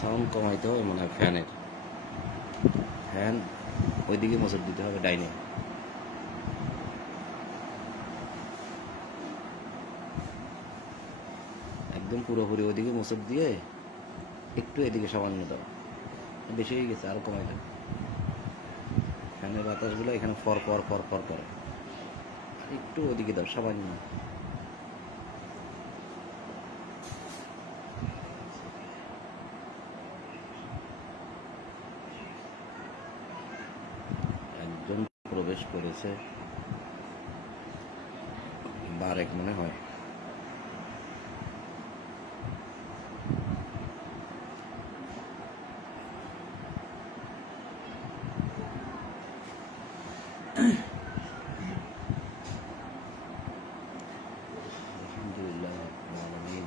Sound কমাইতে হবে মনে হয় ফ্যানের। ফ্যান ওইদিকে মোচড় দিতে হবে ডাইনে। একদম পুরোপুরি ওইদিকে মোচড় দিয়ে একটু এদিকে সামান্য দাও, বেশি হয়ে গেছে, আরো কমাই দাও। ফ্যানের বাতাসগুলো এখানে ফর ফর ফর ফর করে, একটু ওদিকে দাও সামান্য। একজন প্রবেশ করেছে, বারেক মনে হয়। আলহামদুলিল্লাহ রাব্বিল আলামিন।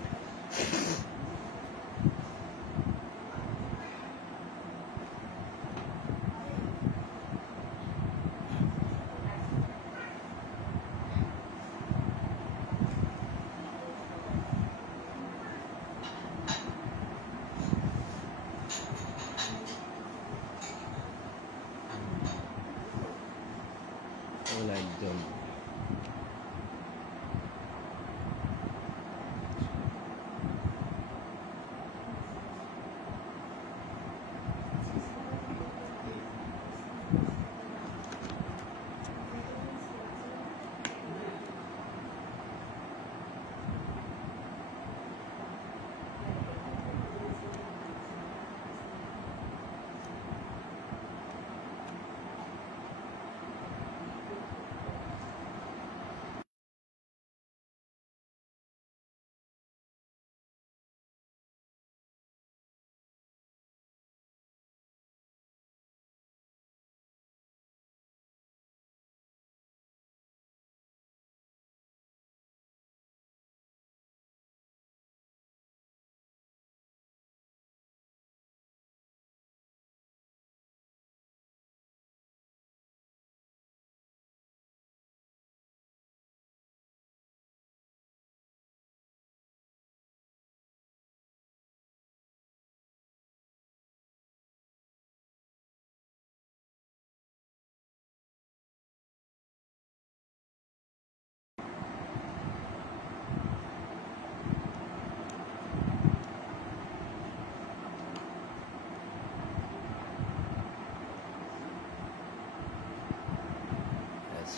একদম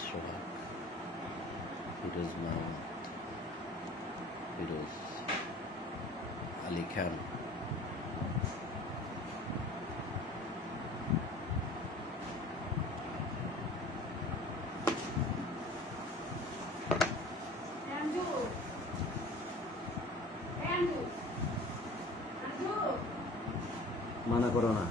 সোহাগ, ফিরোজ মাহমুদ, ফিরোজ আলী খান, মানা করো না।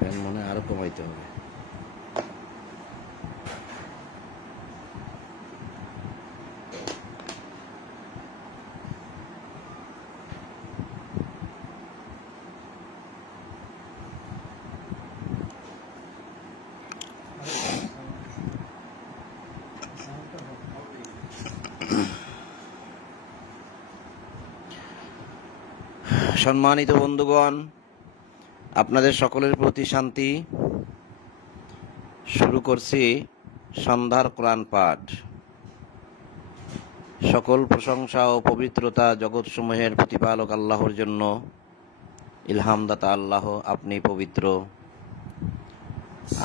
ফ্যান মনে হয় আরো কমাইতে হবে। সম্মানিত বন্ধুগণ, আপনাদের সকলের প্রতি শান্তি। শুরু করছি সন্ধ্যার কোরআন পাঠ। সকল প্রশংসা ও পবিত্রতা জগৎসমূহের প্রতিপালক আল্লাহর জন্য। ইলহামদাতা আল্লাহ, আপনি পবিত্র।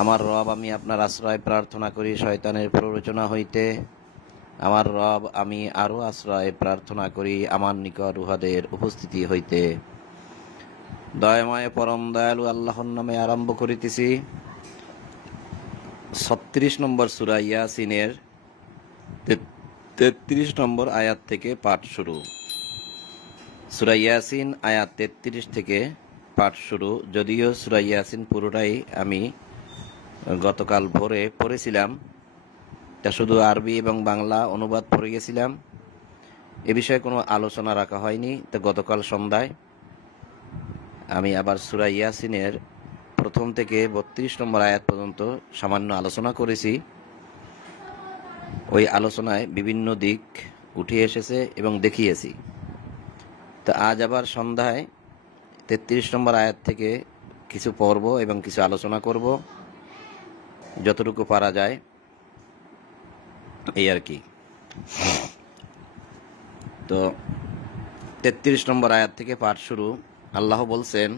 আমার রব, আমি আপনার আশ্রয় প্রার্থনা করি শয়তানের প্ররোচনা হইতে। আমার রব, আমি আরও আশ্রয় প্রার্থনা করি আমার নিকট উহাদের উপস্থিতি হইতে। দয়াময় পরম দয়ালু আল্লাহর নামে আরম্ভ করিতেছি। 36 নম্বর সূরা ইয়াসিনের 33 নম্বর আয়াত থেকে পাঠ শুরু। সূরা ইয়াসিন আয়াত 33 থেকে পাঠ শুরু। যদিও সূরা ইয়াসিন পুরোটাই আমি গতকাল ভোরে পড়েছিলাম, তা শুধু আরবি এবং বাংলা অনুবাদ পড়ে গেছিলাম। এ বিষয়ে কোনো আলোচনা রাখা হয়নি। তো গতকাল সন্ধ্যায় আমি আবার সূরা ইয়াসিনের প্রথম থেকে 32 নম্বর আয়াত পর্যন্ত সামান্য আলোচনা করেছি। ওই আলোচনায় বিভিন্ন দিক উঠে এসেছে এবং দেখিয়েছি। তো আজ আবার সন্ধ্যায় 33 নম্বর আয়াত থেকে কিছু পড়ব এবং কিছু আলোচনা করব, যতটুকু পারা যায়, এই আর কি। তো 33 নম্বর আয়াত থেকে পাঠ শুরু। আল্লাহ বলছেন,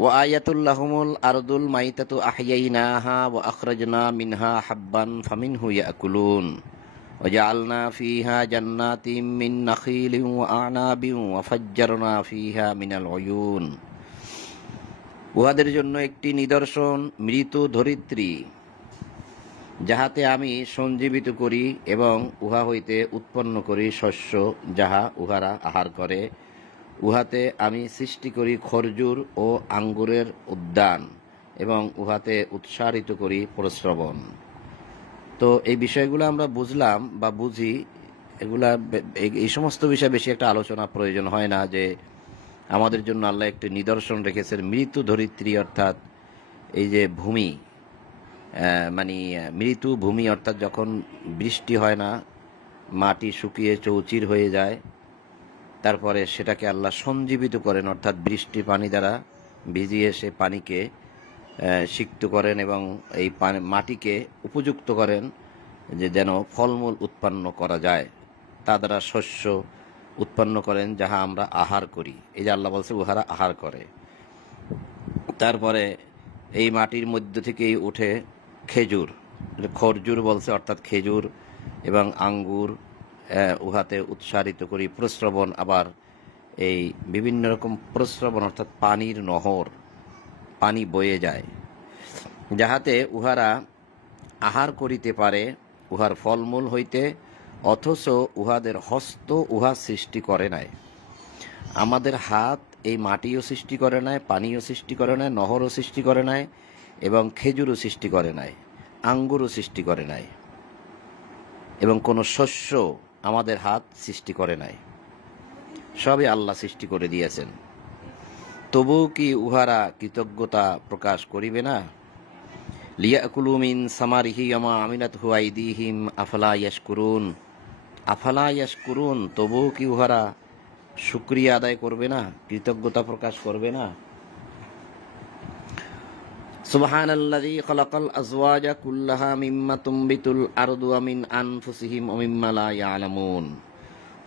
ওয়া আয়াতুল লাহুমুল আরদুল মাইতাতু আহইয়াইনাহা ওয়া আখরাজনা মিনহা হাব্বান ফামিনহু ইয়াকুলুন ওয়া জাআলনা ফিহা জান্নাতিম মিন নাখিলিন ওয়া আনাবিন ওয়া ফাজ্জারনা ফিহা মিনাল উয়ুন। উহাদের জন্য একটি নিদর্শন মৃত ধরিত্রী, যাহাতে আমি সঞ্জীবিত করি এবং উহা হইতে উৎপন্ন করি শস্য, যাহা উহারা আহার করে। উহাতে আমি সৃষ্টি করি খরজুর ও আঙ্গুরের উদ্যান এবং উহাতে উৎসারিত করি প্রস্রবণ। তো এই বিষয়গুলো আমরা বুঝলাম বা বুঝি। এগুলা এই সমস্ত বিষয়ে বেশি একটা আলোচনা প্রয়োজন হয় না, যে আমাদের জন্য আল্লাহ একটি নিদর্শন রেখেছেন মৃত ধরিত্রী, অর্থাৎ এই যে ভূমি, মানে মৃত্যু ভূমি, অর্থাৎ যখন বৃষ্টি হয় না, মাটি শুকিয়ে চৌচির হয়ে যায়, তারপরে সেটাকে আল্লাহ সঞ্জীবিত করেন, অর্থাৎ বৃষ্টির পানি দ্বারা ভিজিয়ে সে পানিকে সিক্ত করেন এবং এই মাটিকে উপযুক্ত করেন যে যেন ফলমূল উৎপন্ন করা যায়। তা দ্বারা শস্য উৎপন্ন করেন, যাহা আমরা আহার করি। এই যে আল্লাহ বলছে উহারা আহার করে। তারপরে এই মাটির মধ্য থেকেই উঠে খেজুর, খরজুর বলছে, অর্থাৎ খেজুর এবং আঙ্গুর, উহাতে উৎসারিত করি প্রস্রবণ। আবার এই বিভিন্ন রকম প্রস্রবণ, অর্থাৎ পানির নহর, পানি বয়ে যায়, যাহাতে উহারা আহার করিতে পারে উহার ফলমূল হইতে, অথচ উহাদের হস্ত উহা সৃষ্টি করে নাই। আমাদের হাত এই মাটিও সৃষ্টি করে নাই, পানিও সৃষ্টি করে নাই, নহরও সৃষ্টি করে নাই এবং খেজুরও সৃষ্টি করে নাই, আঙ্গুরও সৃষ্টি করে নাই এবং কোনো শস্য আমাদের হাত সৃষ্টি করে নাই। সবই আল্লাহ সৃষ্টি করে দিয়েছেন। তবু কি উহারা কৃতজ্ঞতা প্রকাশ করিবে না? লিয়াকুলু মিন সামারিহি ওয়া আমিলাতহু আইদিহিম আফালা ইয়াশকুরুন। আফালা ইয়াশকুরুন, তবু কি উহারা শুকরিয়া আদায় করবে না, কৃতজ্ঞতা প্রকাশ করবে না? সুবহানাল্লাযী খালাকাল আজওয়াজা কুল্লাহা মিম্মা তুমবিতুল আরদু ওয়া মিন আনফুসিহিম ওয়া মিম্মা লা ইয়ালামুন।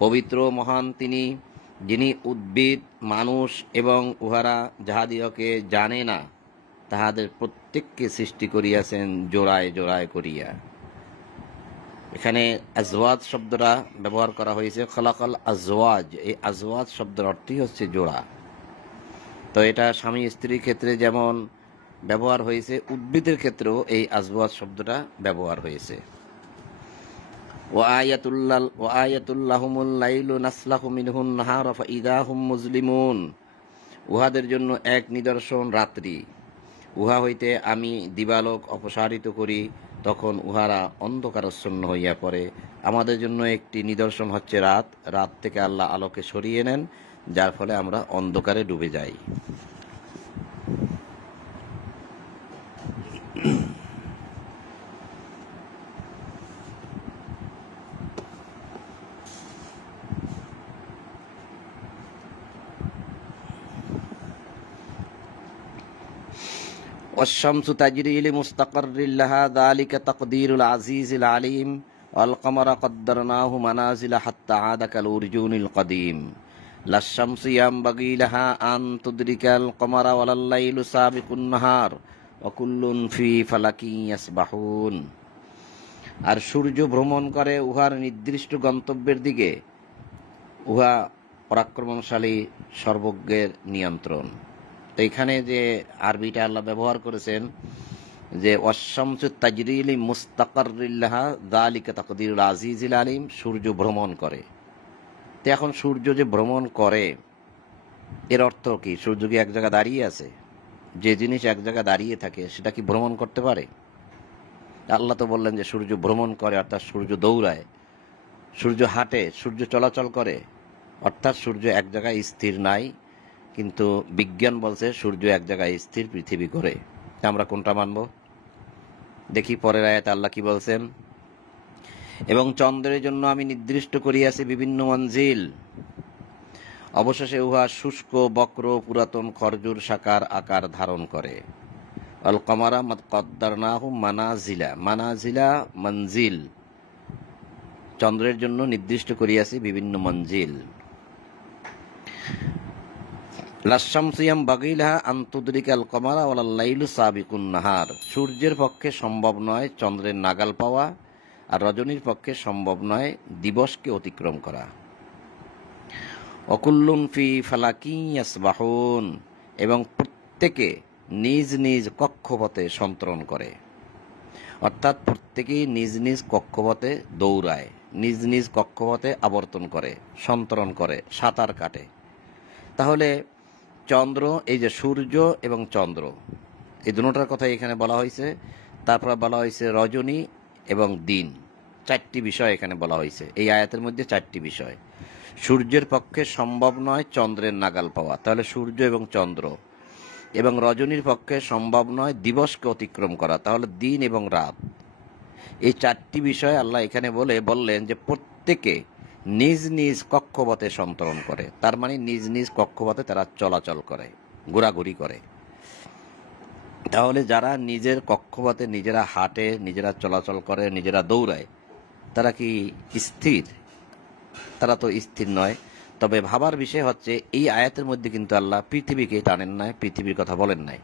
পবিত্র মহান তিনি, যিনি উদ্ভিদ, মানুষ এবং উহারা যাহাদিওকে জানে না তাহাদের প্রত্যেককে সৃষ্টি করিয়াছেন জোড়ায় জোড়ায় করিয়া। এখানে আজওয়াজ শব্দটা ব্যবহার করা হয়েছে, খালাকাল আজওয়াজ। এই আজওয়াজ শব্দের অর্থই হচ্ছে জোড়া। তো এটা স্বামী স্ত্রীর ক্ষেত্রে যেমন ব্যবহার হয়েছে, উদ্ভিদের ক্ষেত্রেও এই আজওয়াজ শব্দটা ব্যবহার হয়েছে। ওয়া আয়াতুল লাহুমুল লাইলু নাসলাখু মিনহুন নাহারা ফাইদা হুম মুজলিমুন। উহাদের জন্য এক নিদর্শন রাত্রি, উহা হইতে আমি দিবালোক অপসারিত করি, তখন উহারা অন্ধকারাচ্ছন্ন হইয়া পড়ে। আমাদের জন্য একটি নিদর্শন হচ্ছে রাত। রাত থেকে আল্লাহ আলোকে সরিয়ে নেন, যার ফলে আমরা অন্ধকারে ডুবে যাই। والشمس تجري لمستقر لها ذلك تقدير العزيز العليم ওয়াল কমারা কদ্দারনাহু মানাজিলা হাত্তা আদা কাল উরজুনিল কদিম লাশ শামসু ইয়ামবাগি লাহা আন তুদরিকাল কমারা ওয়ালাল লাইলু সাবিকুন নাহার ওয়া কুল্লুন ফি ফালাকিন ইয়াসবাহুন। আর সূর্য ভ্রমণ করে উহার নির্দিষ্ট গন্তব্যের দিকে, উহা পরাক্রমশালী সর্বজ্ঞের নিয়ন্ত্রণ। তো এখানে যে আরবিটা আল্লাহ ব্যবহার করেছেন যে ওয়াশ-শামসু তাজরি লি মুস্তাকাররিল লাহা যালিকা তাকদীরুল আজিজিল আলিম, সূর্য ভ্রমণ করে। তো এখন সূর্য যে ভ্রমণ করে এর অর্থ কি? সূর্য কি এক জায়গায় দাঁড়িয়ে আছে? যে জিনিস এক জায়গায় দাঁড়িয়ে থাকে সেটা কি ভ্রমণ করতে পারে? আল্লাহ তো বললেন যে সূর্য ভ্রমণ করে, অর্থাৎ সূর্য দৌড়ায়, সূর্য হাঁটে, সূর্য চলাচল করে, অর্থাৎ সূর্য এক জায়গায় স্থির নাই। কিন্তু বিজ্ঞান বলছে সূর্য এক জায়গায় স্থির, পৃথিবী ঘোরে। আমরা কোনটা মানব? দেখি পরের আয়াতে আল্লাহ কি বলছেন। এবং চন্দ্রের জন্য আমি নির্দিষ্ট করিয়াছি বিভিন্ন মঞ্জিল, অবশেষে উহা শুষ্ক, বক্র, পুরাতন খরজুর শাখার আকার ধারণ করে। আল কমারা কদ্দারনাহু মানাজিলা, মানাজিলা মঞ্জিল, চন্দ্রের জন্য নির্দিষ্ট করিয়াছি বিভিন্ন মঞ্জিল। লাশ-শামসু ইয়ামবাগি লাহা আন তুদরিকাল কমারা ওয়ালাল লাইলু সাবিকুন নাহার, সূর্যের পক্ষে সম্ভব নয় চন্দ্রের নাগাল পাওয়া, আর রজনীর পক্ষে সম্ভব নয় দিবসকে অতিক্রম করা। ওয়া কুল্লুন ফি ফালাকিন ইয়াসবাহুন, এবং প্রত্যেকে নিজ নিজ কক্ষপথে সন্তরণ করে, অর্থাৎ প্রত্যেকেই নিজ নিজ কক্ষপথে দৌড়ায়, নিজ নিজ কক্ষপথে আবর্তন করে, সন্তরণ করে, সাঁতার কাটে। তাহলে চন্দ্র, এই যে সূর্য এবং চন্দ্র, এই দুটোটার কথা এখানে বলা হয়েছে। তারপর বলা হয়েছে রজনী এবং দিন, চারটি বিষয় এখানে বলা হয়েছে। এই আয়াতের মধ্যে চারটি বিষয়। সূর্যের পক্ষে সম্ভব নয় চন্দ্রের নাগাল পাওয়া, তাহলে সূর্য এবং চন্দ্র। এবং রজনীর পক্ষে সম্ভব নয় দিবসকে অতিক্রম করা, তাহলে দিন এবং রাত। এই চারটি বিষয় আল্লাহ এখানে বললেন যে প্রত্যেকে নিজ নিজ কক্ষপথে সন্তরণ করে, তার মানে নিজ নিজ কক্ষপথে তারা চলাচল করে, ঘোরাঘুরি করে। তাহলে যারা নিজের কক্ষপথে নিজেরা হাঁটে, নিজেরা চলাচল করে, নিজেরা দৌড়ায়, তারা কি স্থির? তারা তো স্থির নয়। তবে ভাবার বিষয় হচ্ছে এই আয়াতের মধ্যে কিন্তু আল্লাহ পৃথিবীকে টানেন নাই, পৃথিবীর কথা বলেন নাই।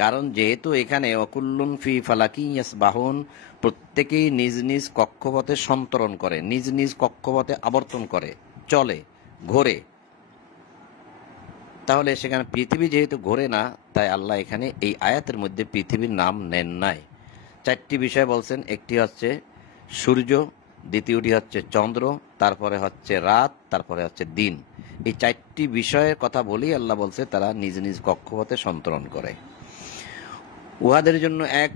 কারণ যেহেতু এখানে ওয়াকুল্লুন ফি ফালাকিন ইয়াসবাহুন, প্রত্যেকেই নিজ নিজ কক্ষপথে সন্তরণ করে, নিজ নিজ কক্ষপথে আবর্তন করে, চলে, ঘোরে। তাহলে সেখানে পৃথিবী যেহেতু ঘোরে না, তাই আল্লাহ এখানে এই আয়াতের মধ্যে পৃথিবীর নাম নেন নাই। চারটি বিষয় বলছেন, একটি হচ্ছে সূর্য, দ্বিতীয়টি হচ্ছে চন্দ্র, তারপরে হচ্ছে রাত, তারপরে হচ্ছে দিন। এই চারটি বিষয়ের কথা বলেই আল্লাহ বলছে তারা নিজ নিজ কক্ষপথে সন্তরণ করে উহাদের জন্য এক।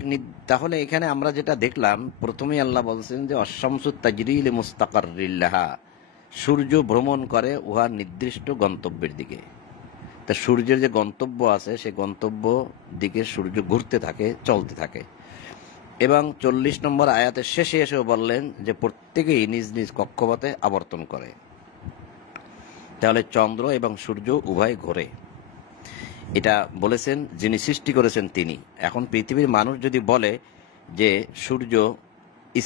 তাহলে এখানে আমরা যেটা দেখলাম, প্রথমেই আল্লাহ বলছেন যে ওয়াশ-শামসু তাজরি লি মুস্তাকাররিল লাহা, সূর্য ভ্রমণ করে উহার নির্দিষ্ট গন্তব্যের দিকে। তা সূর্যের যে গন্তব্য আছে সেই গন্তব্য দিকে সূর্য ঘুরতে থাকে, চলতে থাকে। এবং 40 নম্বর আয়াতের শেষে এসেও বললেন যে প্রত্যেকেই নিজ নিজ কক্ষপথে আবর্তন করে। তাহলে চন্দ্র এবং সূর্য উভয় ঘোরে, এটা বলেছেন যিনি সৃষ্টি করেছেন তিনি। এখন পৃথিবীর মানুষ যদি বলে যে সূর্য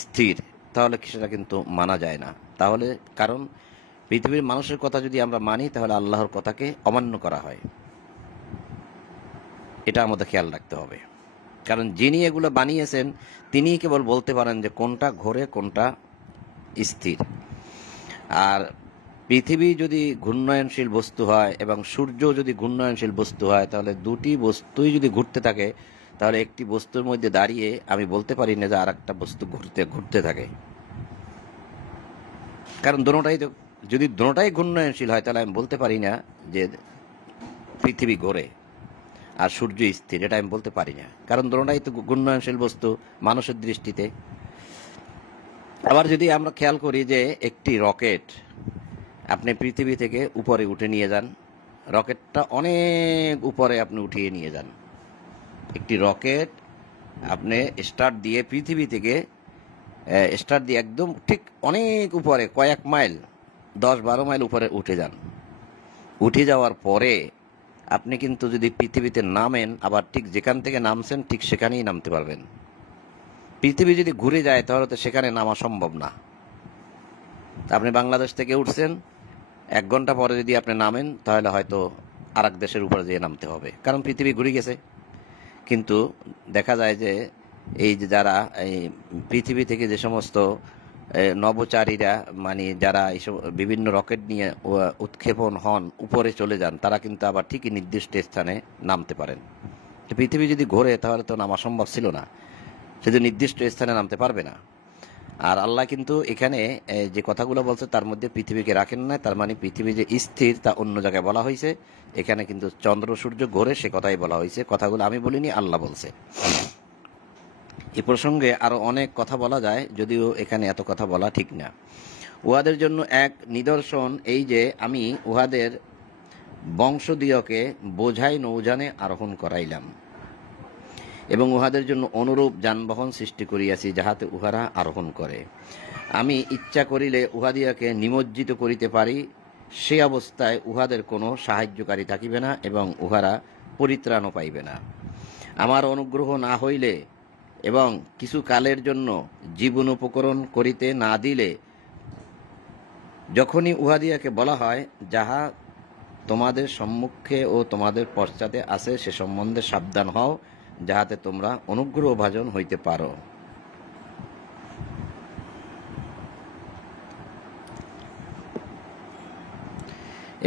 স্থির, তাহলে সেটা কিন্তু মানা যায় না। তাহলে কারণ পৃথিবীর মানুষের কথা যদি আমরা মানি, তাহলে আল্লাহর কথাকে অমান্য করা হয়। এটা আমাদের খেয়াল রাখতে হবে। কারণ যিনি এগুলো বানিয়েছেন তিনিই কেবল বলতে পারেন যে কোনটা ঘোরে, কোনটা স্থির। আর পৃথিবী যদি ঘূর্ণয়নশীল বস্তু হয় এবং সূর্য যদি ঘূর্ণয়নশীল বস্তু হয়, তাহলে দুটি বস্তুই যদি ঘুরতে থাকে, তাহলে একটি বস্তুর মধ্যে দাঁড়িয়ে আমি বলতে পারি না যে আর একটা বস্তু ঘুরতে থাকে। কারণ যদি দুটোটাই ঘূর্ণয়নশীল হয়, তাহলে আমি বলতে পারি না যে পৃথিবী ঘোরে আর সূর্য স্থির, এটা আমি বলতে পারি না। কারণ দুটোটাই তো ঘূর্ণয়নশীল বস্তু মানুষের দৃষ্টিতে। আবার যদি আমরা খেয়াল করি যে একটি রকেট আপনি পৃথিবী থেকে উপরে উঠে নিয়ে যান, রকেটটা অনেক উপরে আপনি উঠিয়ে নিয়ে যান। একটি রকেট আপনি স্টার্ট দিয়ে পৃথিবী থেকে একদম ঠিক অনেক উপরে, কয়েক মাইল, 10-12 মাইল উপরে উঠে যান। উঠে যাওয়ার পরে আপনি কিন্তু যদি পৃথিবীতে নামেন, আবার ঠিক যেখান থেকে নামছেন ঠিক সেখানেই নামতে পারবেন। পৃথিবী যদি ঘুরে যায় তাহলে তো সেখানে নামা সম্ভব না। আপনি বাংলাদেশ থেকে উঠছেন, 1 ঘন্টা পরে যদি আপনি নামেন তাহলে হয়তো আর এক দেশের উপরে যেয়ে নামতে হবে, কারণ পৃথিবী ঘুরে গেছে। কিন্তু দেখা যায় যে এই যে যারা এই পৃথিবী থেকে যে সমস্ত নভোচারীরা, মানে যারা এইসব বিভিন্ন রকেট নিয়ে উৎক্ষেপণ হন, উপরে চলে যান, তারা কিন্তু আবার ঠিকই নির্দিষ্ট স্থানে নামতে পারেন। পৃথিবী যদি ঘোরে তাহলে তো নামা সম্ভব ছিল না, সে যে নির্দিষ্ট স্থানে নামতে পারবে না। আর আল্লাহ কিন্তু এখানে যে কথাগুলো বলছে তার মধ্যে পৃথিবীকে রাখেন না, তার মানে পৃথিবী যে স্থির তা অন্য জায়গায় বলা হয়েছে, এখানে কিন্তু চন্দ্র সূর্য ঘোরে সে কথাই বলা হয়েছে। কথাগুলো আমি বলিনি, আল্লাহ বলছে। এই প্রসঙ্গে আরো অনেক কথা বলা যায়, যদিও এখানে এত কথা বলা ঠিক না। উহাদের জন্য এক নিদর্শন এই যে আমি উহাদের বংশদীয়কে বোঝাই নৌযানে আরোহণ করাইলাম, এবং উহাদের জন্য অনুরূপ যানবাহন সৃষ্টি করিয়াছি যাহাতে উহারা আরোহণ করে। আমি ইচ্ছা করিলে উহাদিয়াকে নিমজ্জিত করিতে পারি, সে অবস্থায় উহাদের কোনো সাহায্যকারী থাকিবে না এবং উহারা পরিত্রাণও পাইবে না। আমার অনুগ্রহ না হইলে এবং কিছু কালের জন্য জীবন উপকরণ করিতে না দিলে, যখনই উহাদিয়াকে বলা হয় যাহা তোমাদের সম্মুখে ও তোমাদের পশ্চাতে আছে সে সম্বন্ধে সাবধান হও, যাহাতে তোমরা অনুগ্রহ ভাজন হইতে পারো।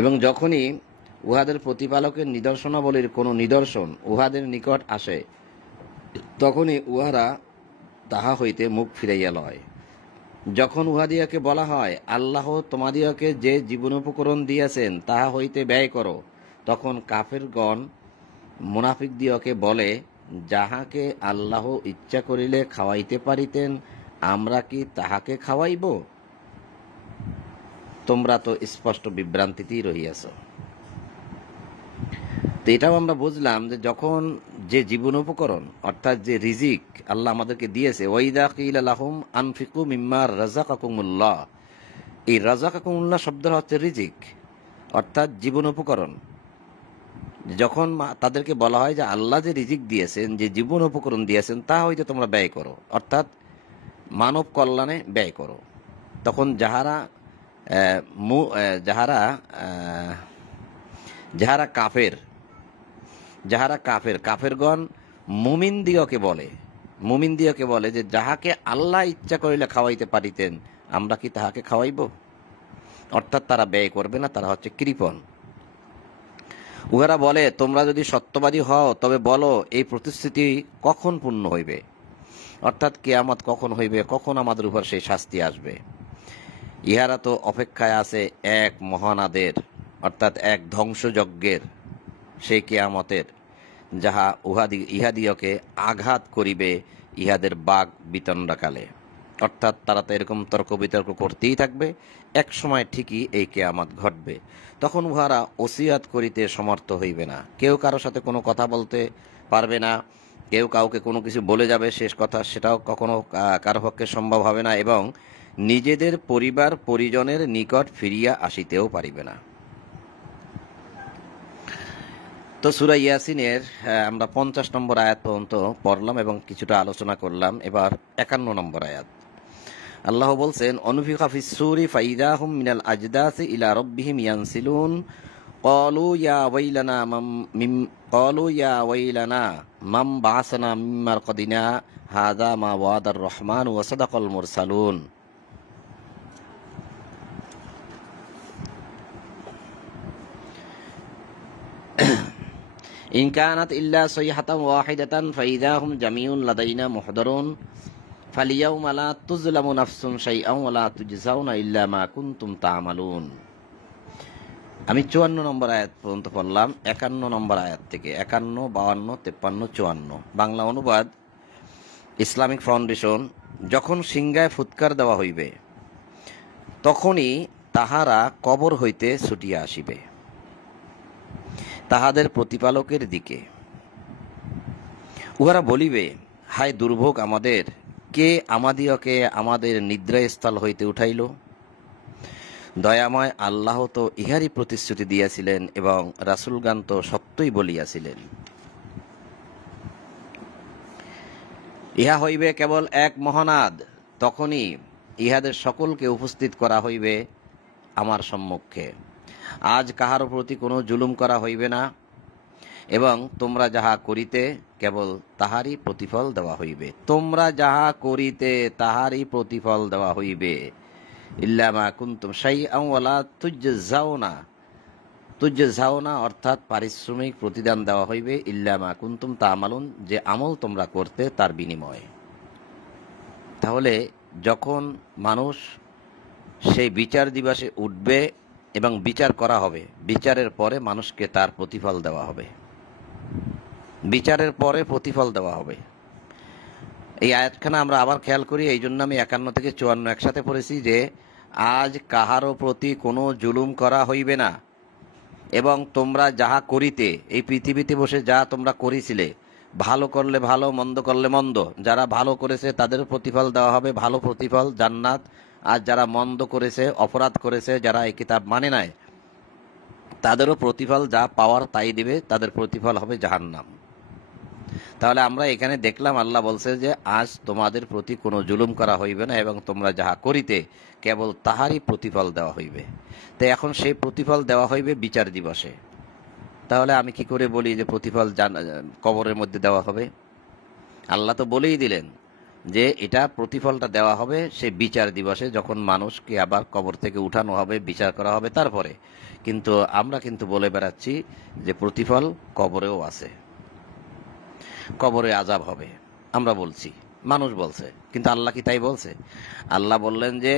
এবং যখনই উহাদের প্রতিপালকের নিদর্শনাবলীর কোন নিদর্শন উহাদের নিকট আসে, তখনই উহারা তাহা হইতে মুখ ফিরাইয়া লয়। যখন উহাদিয়াকে বলা হয় আল্লাহ তোমাদিয়াকে যে জীবনোপকরণ দিয়াছেন তাহা হইতে ব্যয় করো, তখন কাফেরগণ মুনাফিক দিয়াকে বলে, যাহাকে আল্লাহ ইচ্ছা করিলে খাওয়াইতে পারিতেন, আমরা কি তাহাকে খাওয়াইব? তোমরা তো স্পষ্ট বিভ্রান্তিতেই রহিয়াছ। তো এটাও আমরা বুঝলাম যে যখন যে জীবন উপকরণ অর্থাৎ যে রিজিক আল্লাহ আমাদেরকে দিয়েছে, ওয়াইদা কিলা লাহুম আনফিকু মিম্মা রাযাকাকুমুল্লাহ, এই রাযাকাকুমুল্লাহ শব্দটা হচ্ছে রিজিক অর্থাৎ জীবন উপকরণ। যখন তাদেরকে বলা হয় যে আল্লাহ যে রিজিক দিয়েছেন, যে জীবন উপকরণ দিয়েছেন, তা হইতে তোমরা ব্যয় করো, অর্থাৎ মানব কল্যাণে ব্যয় করো, তখন যাহারা কাফেরগণ মুমিন দিগকে বলে যে যাহাকে আল্লাহ ইচ্ছা করিলে খাওয়াইতে পারিতেন, আমরা কি তাহাকে খাওয়াইব? অর্থাৎ তারা ব্যয় করবে না, তারা হচ্ছে কৃপণ। উহারা বলে, তোমরা যদি সত্যবাদী হও তবে বলো এই প্রতিশ্রুতি কখন পূর্ণ হইবে, অর্থাৎ কিয়ামত কখন হইবে, কখন আমাদের উপর সেই শাস্তি আসবে। ইহারা তো অপেক্ষায় আছে এক মহানাদের অর্থাৎ এক ধ্বংসযজ্ঞের, সেই কিয়ামতের, যাহা ইহাদিওকে আঘাত করিবে ইহাদের বাক বিতণ্ডাকালে। অর্থাৎ তারা তো এরকম তর্ক বিতর্ক করতেই থাকবে, এক সময় ঠিকই এই কিয়ামত ঘটবে। তখন উহারা ওসিয়াত করিতে সমর্থ হইবে না, কেউ কারো সাথে কোনো কথা বলতে পারবে না, কেউ কাউকে কোনো কিছু বলে যাবে শেষ কথা, সেটাও কখনো কারো পক্ষে সম্ভব হবে না, এবং নিজেদের পরিবার পরিজনের নিকট ফিরিয়া আসিতেও পারিবে না। তো সূরা ইয়াসিনের আমরা 50 নম্বর আয়াত পর্যন্ত পড়লাম এবং কিছুটা আলোচনা করলাম। এবার 51 নম্বর আয়াত। আল্লাহ বলছেন, অনুফিখা ফিস সূরি ফাইদাহুম মিনাল আজদাসি ইলা রাব্বিহিম ইয়ানসিলুন ক্বালু ইয়া ওয়াইলানা মাম বা'সানা মিন মারকাদিনা হাযা মা ওয়াদার রহমান ওয়া সাদাকাল মুরসালুন। ইন কানাত ইল্লা সাইহাতান ওয়াহিদাতান ফাইদাহুম জামিউন লাদাইনা মুহদারুন ফালিয়াউমা লা তুযলামু নাফসুন শাইআন ওয়া লা তুজজাউনা ইল্লা মা কুনতুম তা'মালুন। আমি 54 নম্বর আয়াত পর্যন্ত পড়লাম। 51 নম্বর আয়াত থেকে 51, 52, 53, 54 বাংলা অনুবাদ। Islamic foundation. যখন সিংহায় ফুৎকার দেওয়া হইবে, তখনই তাহারা কবর হইতে ছুটিয়া আসিবে তাহাদের প্রতিপালকের দিকে। উহারা বলিবে, হায় দুর্ভোগ আমাদের, কে আমাদিওকে আমাদের নিদ্রাস্থল হইতে উঠাইল? দয়াময় আল্লাহ তো ইহারই প্রতিশ্রুতি দিয়াছিলেন এবং রাসূলগণ তো সত্যই বলিয়াছিলেন। ইহা হইবে কেবল এক মহানাদ, তখনই ইহাদের সকলকে উপস্থিত করা হইবে আমার সম্মুখে। আজ কাহারও প্রতি কোনো জুলুম করা হইবে না, এবং তোমরা যাহা করিতে কেবল তাহারই প্রতিফল দেওয়া হইবে। তোমরা যাহা করিতে তাহারই প্রতিফল দেওয়া হইবে। ইল্লা মা কুনতুম শাইআন ওয়ালা তুজজাউনা, তুজজাউনা অর্থাৎ পারিশ্রমিক প্রতিদান দেওয়া হইবে। ইল্লা মা কুনতুম তা'মালুন, যে আমল তোমরা করতে তার বিনিময়ে। তাহলে যখন মানুষ সেই বিচার দিবসে উঠবে এবং বিচার করা হবে, বিচারের পরে মানুষকে তার প্রতিফল দেওয়া হবে, বিচারের পরে প্রতিফল দেওয়া হবে। এই আয়াতখানা আমরা আবার খেয়াল করি, এই জন্য আমি 51 থেকে 54 একসাথে পড়েছি যে আজ কাহারও প্রতি কোনো জুলুম করা হইবে না, এবং তোমরা যাহা করিতে, এই পৃথিবীতে বসে যা তোমরা করেছিলে, ভালো করলে ভালো, মন্দ করলে মন্দ, যারা ভালো করেছে তাদের প্রতিফল দেওয়া হবে, ভালো প্রতিফল জান্নাত। আর যারা মন্দ করেছে, অপরাধ করেছে, যারা এই কিতাব মানে নাই, তাদেরও প্রতিফল যা পাওয়ার তাই দিবে, তাদের প্রতিফল হবে জাহান্নাম। তাহলে আমরা এখানে দেখলাম আল্লাহ বলছে যে আজ তোমাদের প্রতি কোনো জুলুম করা হইবে না, এবং তোমরা যাহা করিতে কেবল তাহারই প্রতিফল দেওয়া হইবে। তো এখন সেই প্রতিফল দেওয়া হইবে বিচার দিবসে। তাহলে আমি কি করে বলি যে প্রতিফল কবরের মধ্যে দেওয়া হবে? আল্লাহ তো বলেই দিলেন যে এটা প্রতিফলটা দেওয়া হবে সেই বিচার দিবসে, যখন মানুষকে আবার কবর থেকে উঠানো হবে, বিচার করা হবে তারপরে। কিন্তু আমরা কিন্তু বলে বেড়াচ্ছি যে প্রতিফল কবরেও আছে, কবরে আযাব হবে, আমরা বলছি, মানুষ বলছে, কিন্তু আল্লাহ কি তাই বলছে? আল্লাহ বললেন যে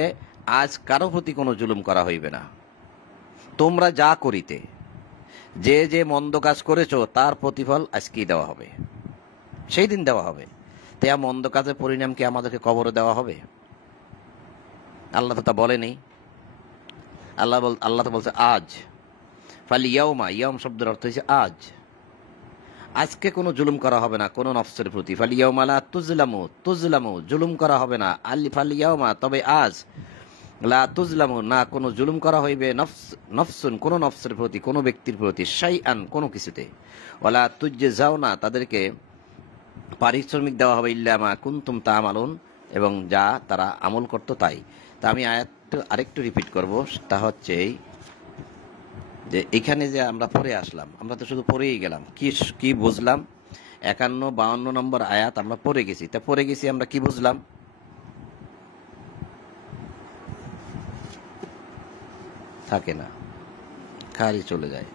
আজ কারো প্রতি কোনো জুলুম করা হইবে না, তোমরা যা করিতে, যে যে মন্দ কাজ করেছো তার প্রতিফল আজকেই দেওয়া হবে, সেই দিন দেওয়া হবে। তা মন্দ কাজের পরিণাম কি আমাদেরকে কবরে দেওয়া হবে? আল্লাহ তো তা বলেনি। আল্লাহ তো বলছে আজ, ফালিয়াউমা, ইয়াউম শব্দের অর্থ হচ্ছে আজ, আজকে কোনো জুলুম করা হবে না কোনো নফসের প্রতি। ফালিয়াউমা লা তুজলামু, তুজলামু জুলুম করা হবে না। ফালিয়াউমা তবে আজ, লা তুজলামু না কোনো জুলুম করা হইবে, নফসুন কোনো নফসের প্রতি, কোনো ব্যক্তির প্রতি, শাইআন কোনো কিছুতে, ওয়ালা তুজজাউনা তাদেরকে পারিশ্রমিক দেওয়া হবে, ইল্লা মা কুনতুম তা'মালুন এবং যা তারা আমল করত তাই। তা আমি আয়াতটা আরেকটু রিপিট করব, তা হচ্ছে যে এখানে যে আমরা পড়ে আসলাম, আমরা তো শুধু পড়েই গেলাম, কি বুঝলাম? 51-52 নম্বর আয়াত আমরা পড়ে গেছি। তা পড়ে গেছি আমরা কি বুঝলাম? থাকে না, খালি চলে যায়,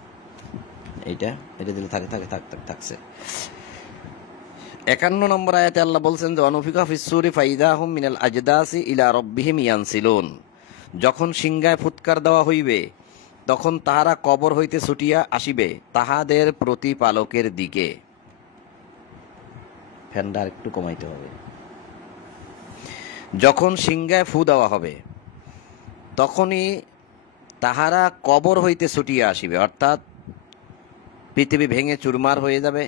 এটা দিলে থাকছে। 51 নম্বর আয়াতে আল্লাহ বলছেন যে অনুফিকা ফিস-সূরি ফাইদাহুম মিনাল আজদাসি ইলা রাব্বিহিম ইয়ানসিলুন, যখন সিংহায় ফুৎকার দেওয়া হইবে তখন তাহারা কবর হইতে ছুটিয়া আসিবে তাহাদের প্রতিপালকের দিকে। ফ্যানটা একটু কমাইতে হবে। যখন সিংহায় ফু দেওয়া হবে তখনই তাহারা কবর হইতে ছুটিয়া আসিবে, অর্থাৎ পৃথিবী ভেঙে চুরমার হয়ে যাবে,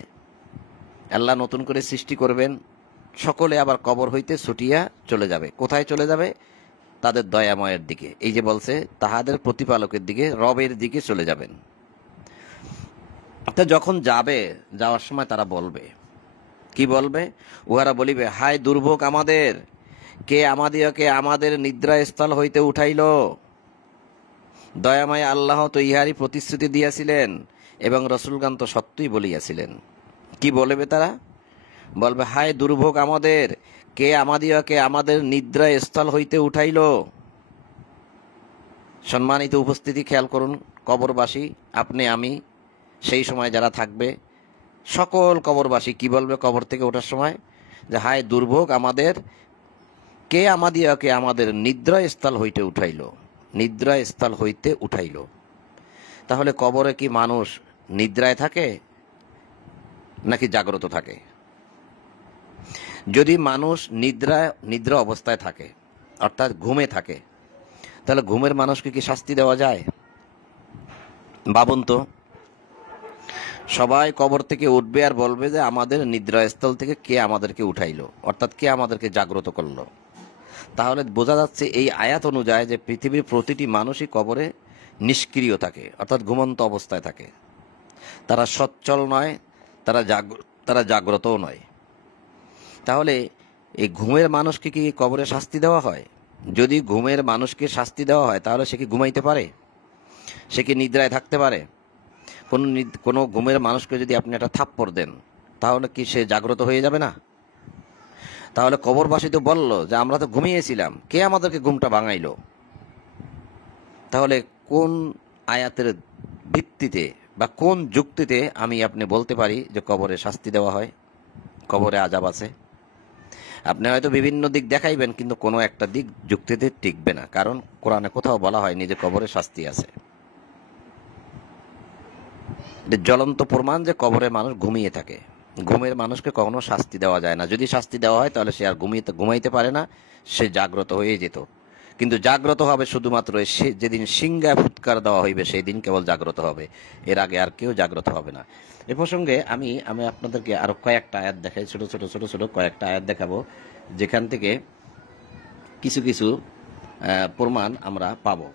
আল্লাহ নতুন করে সৃষ্টি করবেন, সকলে আবার কবর হইতে ছুটিয়া চলে যাবে। কোথায় চলে যাবে? তাদের দয়াময়ের দিকে। এই যে বলছে তাহাদের প্রতিপালকের দিকে, রবের দিকে চলে যাবেন। তা যখন যাবে, যাওয়ার সময় তারা বলবে, কি বলবে? উহারা বলিবে, হায় দুর্ভোগ আমাদের, কে আমাদিগকে আমাদের নিদ্রাস্থল হইতে উঠাইল। দয়াময় আল্লাহ তো ইহারই প্রতিশ্রুতি দিয়াছিলেন এবং রসুলগণ তো সত্যই বলিয়াছিলেন। কি বলবে তারা? বলবে, হায় দুর্ভোগ আমাদের, কে আমাদিগকে আমাদের নিদ্রা স্থল হইতে উঠাইল। সম্মানিত উপস্থিতি, খেয়াল করুন, কবরবাসী, আপনি আমি, সেই সময় যারা থাকবে সকল কবরবাসী কি বলবে কবর থেকে ওঠার সময়? যে হায় দুর্ভোগ আমাদের, কে আমাদিগকে আমাদের নিদ্রা স্থল হইতে উঠাইল, নিদ্রা স্থল হইতে উঠাইল। তাহলে কবরে কি মানুষ নিদ্রায় থাকে নাকি জাগ্রত থাকে? যদি মানুষ নিদ্রা অবস্থায় থাকে, অর্থাৎ ঘুমে থাকে, তাহলে ঘুমের মানুষকে কি শাস্তি দেওয়া যায়? ভাবুন তো, সবাই কবর থেকে উঠবে আর বলবে যে আমাদের নিদ্রাস্থল থেকে কে আমাদেরকে উঠাইলো, অর্থাৎ কে আমাদেরকে জাগ্রত করলো। তাহলে বোঝা যাচ্ছে এই আয়াত অনুযায়ী যে পৃথিবীর প্রতিটি মানুষই কবরে নিষ্ক্রিয় থাকে, অর্থাৎ ঘুমন্ত অবস্থায় থাকে। তারা সচ্ছল নয়, তারা জাগ্রতও নয়। তাহলে এই ঘুমের মানুষকে কি কবরে শাস্তি দেওয়া হয়? যদি ঘুমের মানুষকে শাস্তি দেওয়া হয় তাহলে সে কি ঘুমাইতে পারে? সে কি নিদ্রায় থাকতে পারে? কোনো ঘুমের মানুষকে যদি আপনি একটা থাপ্পড় দেন তাহলে কি সে জাগ্রত হয়ে যাবে না? তাহলে কবরবাসী তো বলল যে আমরা তো ঘুমিয়েছিলাম, কে আমাদেরকে ঘুমটা ভাঙাইলো? তাহলে কোন আয়াতের ভিত্তিতে বা কোন যুক্তিতে আমি আপনি বলতে পারি যে কবরে শাস্তি দেওয়া হয়, কবরে আযাব আছে? আপনি হয়তো বিভিন্ন দিক দেখাইবেন, কিন্তু কোনো একটা দিক যুক্তিতে টিকবে না, কারণ কোরআনে কোথাও বলা হয়নি যে কবরে শাস্তি আছে। এটা জ্বলন্ত প্রমাণ যে কবরে মানুষ ঘুমিয়ে থাকে। ঘুমের মানুষকে কখনো শাস্তি দেওয়া যায় না। যদি শাস্তি দেওয়া হয় তাহলে সে আর ঘুমাইতে পারে না, সে জাগ্রত হয়ে যেত। কিন্তু জাগ্রত হবে শুধুমাত্র সে যেদিন সিংহায় ফুৎকার দেওয়া হইবে, সেই দিন কেবল জাগ্রত হবে, এর আগে আর কেউ জাগ্রত হবে না। এ প্রসঙ্গে আমি আপনাদেরকে আরো কয়েকটা আয়াত দেখাই, ছোট ছোট কয়েকটা আয়াত দেখাবো, যেখান থেকে কিছু কিছু প্রমাণ আমরা পাবো।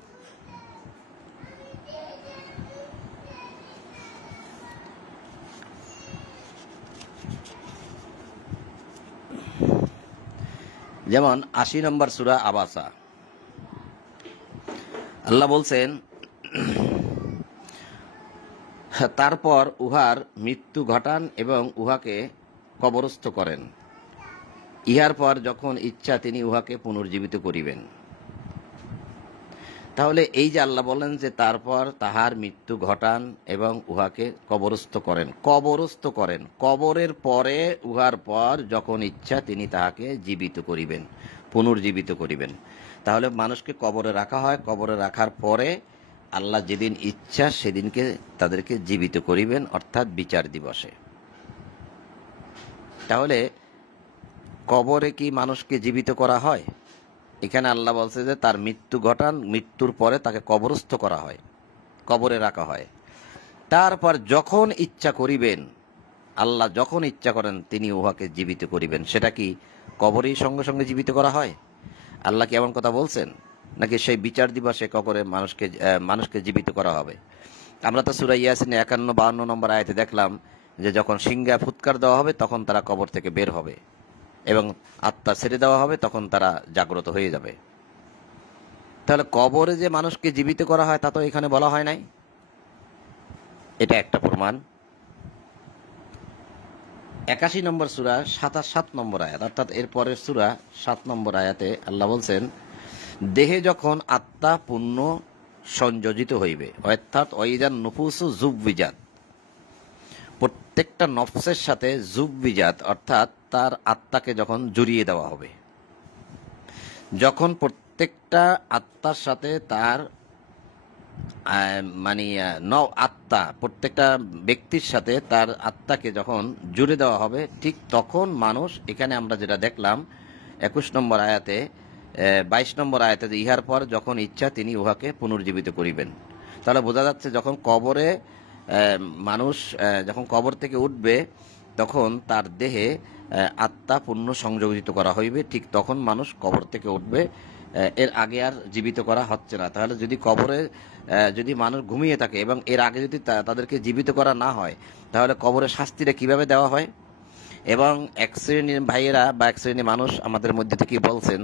যেমন 80 নম্বর সূরা আবাসা, আল্লাহ বলছেন, তারপর উহার মৃত্যু ঘটান এবং উহাকে কবরস্থ করেন, ইহার পর যখন ইচ্ছা তিনি উহাকে পুনর্জীবিত করিবেন। তাহলে এই যে আল্লাহ বলেন যে তারপর তাহার মৃত্যু ঘটান এবং উহাকে কবরস্থ করেন, কবরের পরে উহার পর যখন ইচ্ছা তিনি তাহাকে জীবিত করিবেন, পুনর্জীবিত করিবেন। তাহলে মানুষকে কবরে রাখা হয়, কবরে রাখার পরে আল্লাহ যেদিন ইচ্ছা সেদিনকে তাদেরকে জীবিত করিবেন, অর্থাৎ বিচার দিবসে। তাহলে কবরে কি মানুষকে জীবিত করা হয়? এখানে আল্লাহ বলছে যে তার মৃত্যু ঘটান, মৃত্যুর পরে তাকে কবরস্থ করা হয়, কবরে রাখা হয়। তারপর যখন ইচ্ছা করিবেন, আল্লাহ যখন ইচ্ছা করেন তিনি উহাকে জীবিত করিবেন। সেটা কি কবরেই সঙ্গে সঙ্গে জীবিত করা হয়? আল্লাহ কি এমন কথা বলছেন? নাকি সেই বিচার দিবসে কবরে মানুষকে জীবিত করা হবে? আমরা তো সূরা ইয়াসিনে 51-52 নম্বর আয়াতে দেখলাম যে যখন সিংহায় ফুৎকার দেওয়া হবে তখন তারা কবর থেকে বের হবে এবং আত্মা ছেড়ে দেওয়া হবে, তখন তারা জাগ্রত হয়ে যাবে। তাহলে কবরে যে মানুষকে জীবিত করা হয় তা তো এখানে বলা হয় নাই। এটা একটা প্রমাণ। 81 নম্বর সূরা 7 নম্বর আয়াত, অর্থাৎ এর পরের সূরা 7 নম্বর আয়াতে আল্লাহ বলছেন, দেহে যখন আত্মা পূর্ণ সংযোজিত হইবে, অর্থাৎ ওয়াইদান নুফুসু যুববিজাত, প্রত্যেকটা নফসের সাথে যুববিজাত অর্থাৎ তার আত্মাকে যখন জড়িয়ে দেওয়া হবে, যখন প্রত্যেকটা আত্মার সাথে তার আত্মা, প্রত্যেকটা ব্যক্তির সাথে তার আত্মাকে যখন জুড়ে দেওয়া হবে, ঠিক তখন মানুষ, এখানে আমরা যেটা দেখলাম 21 নম্বর আয়াতে, 22 নম্বর আয়াতে, ইহার পর যখন ইচ্ছা তিনি উহাকে পুনর্জীবিত করিবেন। তাহলে বোঝা যাচ্ছে যখন কবরে মানুষ যখন কবর থেকে উঠবে তখন তার দেহে আত্মা পূর্ণ সংযোজিত করা হইবে, ঠিক তখন মানুষ কবর থেকে উঠবে, এর আগে আর জীবিত করা হচ্ছে না। তাহলে যদি কবরে যদি মানুষ ঘুমিয়ে থাকে এবং এর আগে যদি তাদেরকে জীবিত করা না হয়, তাহলে কবরের শাস্তিটা কিভাবে দেওয়া হয়? এবং এক শ্রেণীর ভাইয়েরা বা এক শ্রেণীর মানুষ আমাদের মধ্যে থেকে বলছেন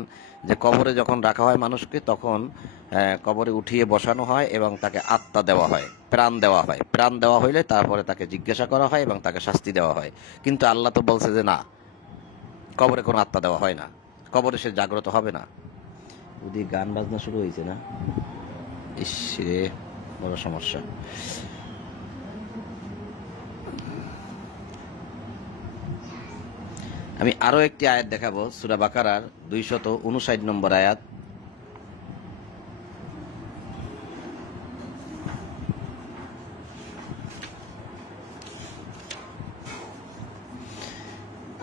যে কবরে যখন রাখা হয় মানুষকে, তখন কবরে উঠিয়ে বসানো হয় এবং তাকে আত্মা দেওয়া হয়, প্রাণ দেওয়া হয়। প্রাণ দেওয়া হইলে তারপরে তাকে জিজ্ঞাসা করা হয় এবং তাকে শাস্তি দেওয়া হয়। কিন্তু আল্লাহ তো বলছে যে না, কবরে কোনো আত্মা দেওয়া হয় না, কবরে সে জাগ্রত হবে না। ওদিকে গান বাজনা শুরু হয়েছে না, ইস রে, বড় সমস্যা। আমি আরো একটি আয়াত দেখাবো, সূরা বাকারার 259 নম্বর আয়াত।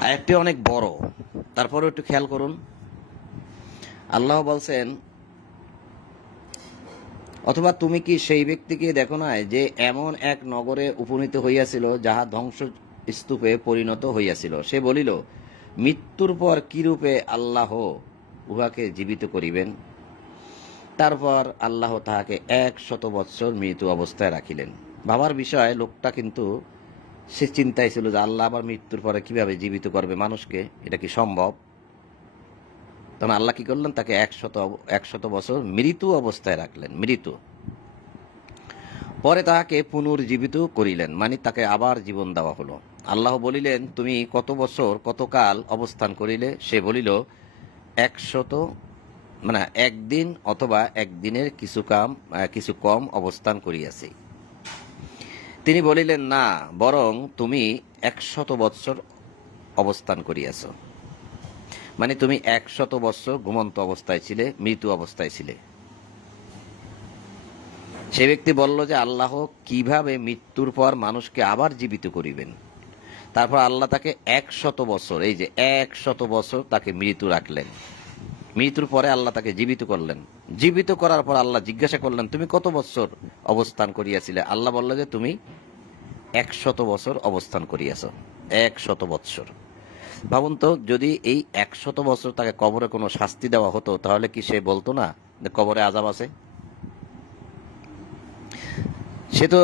আয়াতটি অনেক বড়, তারপরে একটু খেয়াল করুন। আল্লাহ বলছেন, অথবা তুমি কি সেই ব্যক্তিকে দেখো না যে এমন এক নগরে উপনীত হইয়াছিল যাহা ধ্বংস স্তূপে পরিণত হইয়াছিল। সে বলিল, মৃত্যুর পর কিরূপে আল্লাহ উহাকে জীবিত করিবেন? তারপর আল্লাহ তাহাকে 100 বৎসর মৃত অবস্থায় রাখিলেন। ভাবার বিষয়, লোকটা কিন্তু সে চিন্তায় ছিল যে আল্লাহ আবার মৃত্যুর পরে কিভাবে জীবিত করবে মানুষকে, এটা কি সম্ভব? তখন আল্লাহ কি করলেন, তাকে 100 বছর মৃত্যু অবস্থায় রাখলেন, মৃত্যু। পরে তাহাকে পুনর্জীবিত করিলেন, মানে তাকে আবার জীবন দেওয়া হলো। আল্লাহ বলিলেন, তুমি কত বছর কতকাল অবস্থান করিলে? সে বলিল, 100, মানে একদিন অথবা একদিনের কিছু কম অবস্থান করিয়াছি। তিনি বলিলেন, না, বরং তুমি 100 বৎসর অবস্থান করিয়াছ, মানে তুমি 100 বৎসর ঘুমন্ত অবস্থায় ছিলে, মৃত্যু অবস্থায় ছিলে। সে ব্যক্তি বলল যে, আল্লাহ কিভাবে মৃত্যুর পর মানুষকে আবার জীবিত করিবেন? তারপর আল্লাহ তাকে 100 বছর, এই যে 100 বছর তাকে মৃত্যু রাখলেন। মৃত্যুর পরে আল্লাহ তাকে জীবিত করলেন। জীবিত করার পর আল্লাহ জিজ্ঞাসা করলেন, তুমি কত বছর অবস্থান করিয়াছিলে? আল্লাহ বলল যে, তুমি 100 বছর অবস্থান করিয়াছ, 100 বৎসর। ভাবুন তো, যদি এই 100 বছর তাকে কবরে কোনো শাস্তি দেওয়া হতো, তাহলে কি সে বলতো না যে কবরে আযাব আছে? সে তো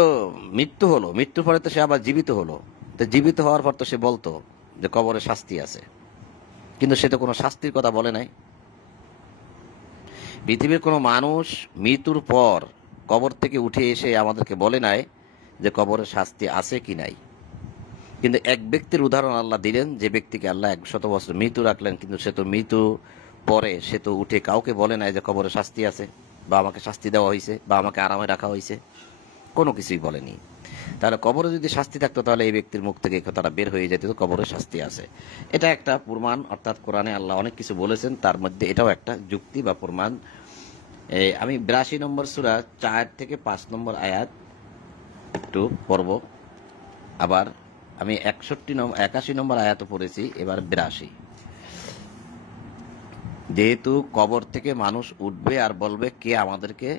মৃত্যু হলো, মৃত্যুর পরে তো সে আবার জীবিত হলো, তো জীবিত হওয়ার পর তো সে বলতো যে কবরে শাস্তি আছে, কিন্তু সে তো কোনো শাস্তির কথা বলে নাই। পৃথিবীর কোনো মানুষ মৃত্যুর পর কবর থেকে উঠে এসে আমাদেরকে বলে নাই যে কবরে শাস্তি আছে কি নাই। কিন্তু এক ব্যক্তির উদাহরণ আল্লাহ দিলেন, যে ব্যক্তিকে আল্লাহ 100 বছর মৃত্যু রাখলেন, কিন্তু সে তো মৃত্যু পরে সে তো উঠে কাউকে বলে নাই যে কবরে শাস্তি আছে, বা আমাকে শাস্তি দেওয়া হয়েছে, বা আমাকে আরামে রাখা হয়েছে, কোনো কিছুই বলেনি। তাহলে কবরে যদি শাস্তি থাকতো, তাহলে এই ব্যক্তির মুখ থেকে কথাটা বের হয়ে যেত, কবরে শাস্তি আছে। এটা একটা প্রমাণ, অর্থাৎ কোরআনে আল্লাহ অনেক কিছু বলেছেন, তার মধ্যে এটাও একটা যুক্তি বা প্রমাণ। আমি 82 নম্বর সূরা 4 থেকে 5 নম্বর আয়াত একটু পড়ব। আবার আমি 81 নম্বর আয়াতও পড়েছি, এবার 82। যেহেতু কবর থেকে মানুষ উঠবে আর বলবে, কে আমাদেরকে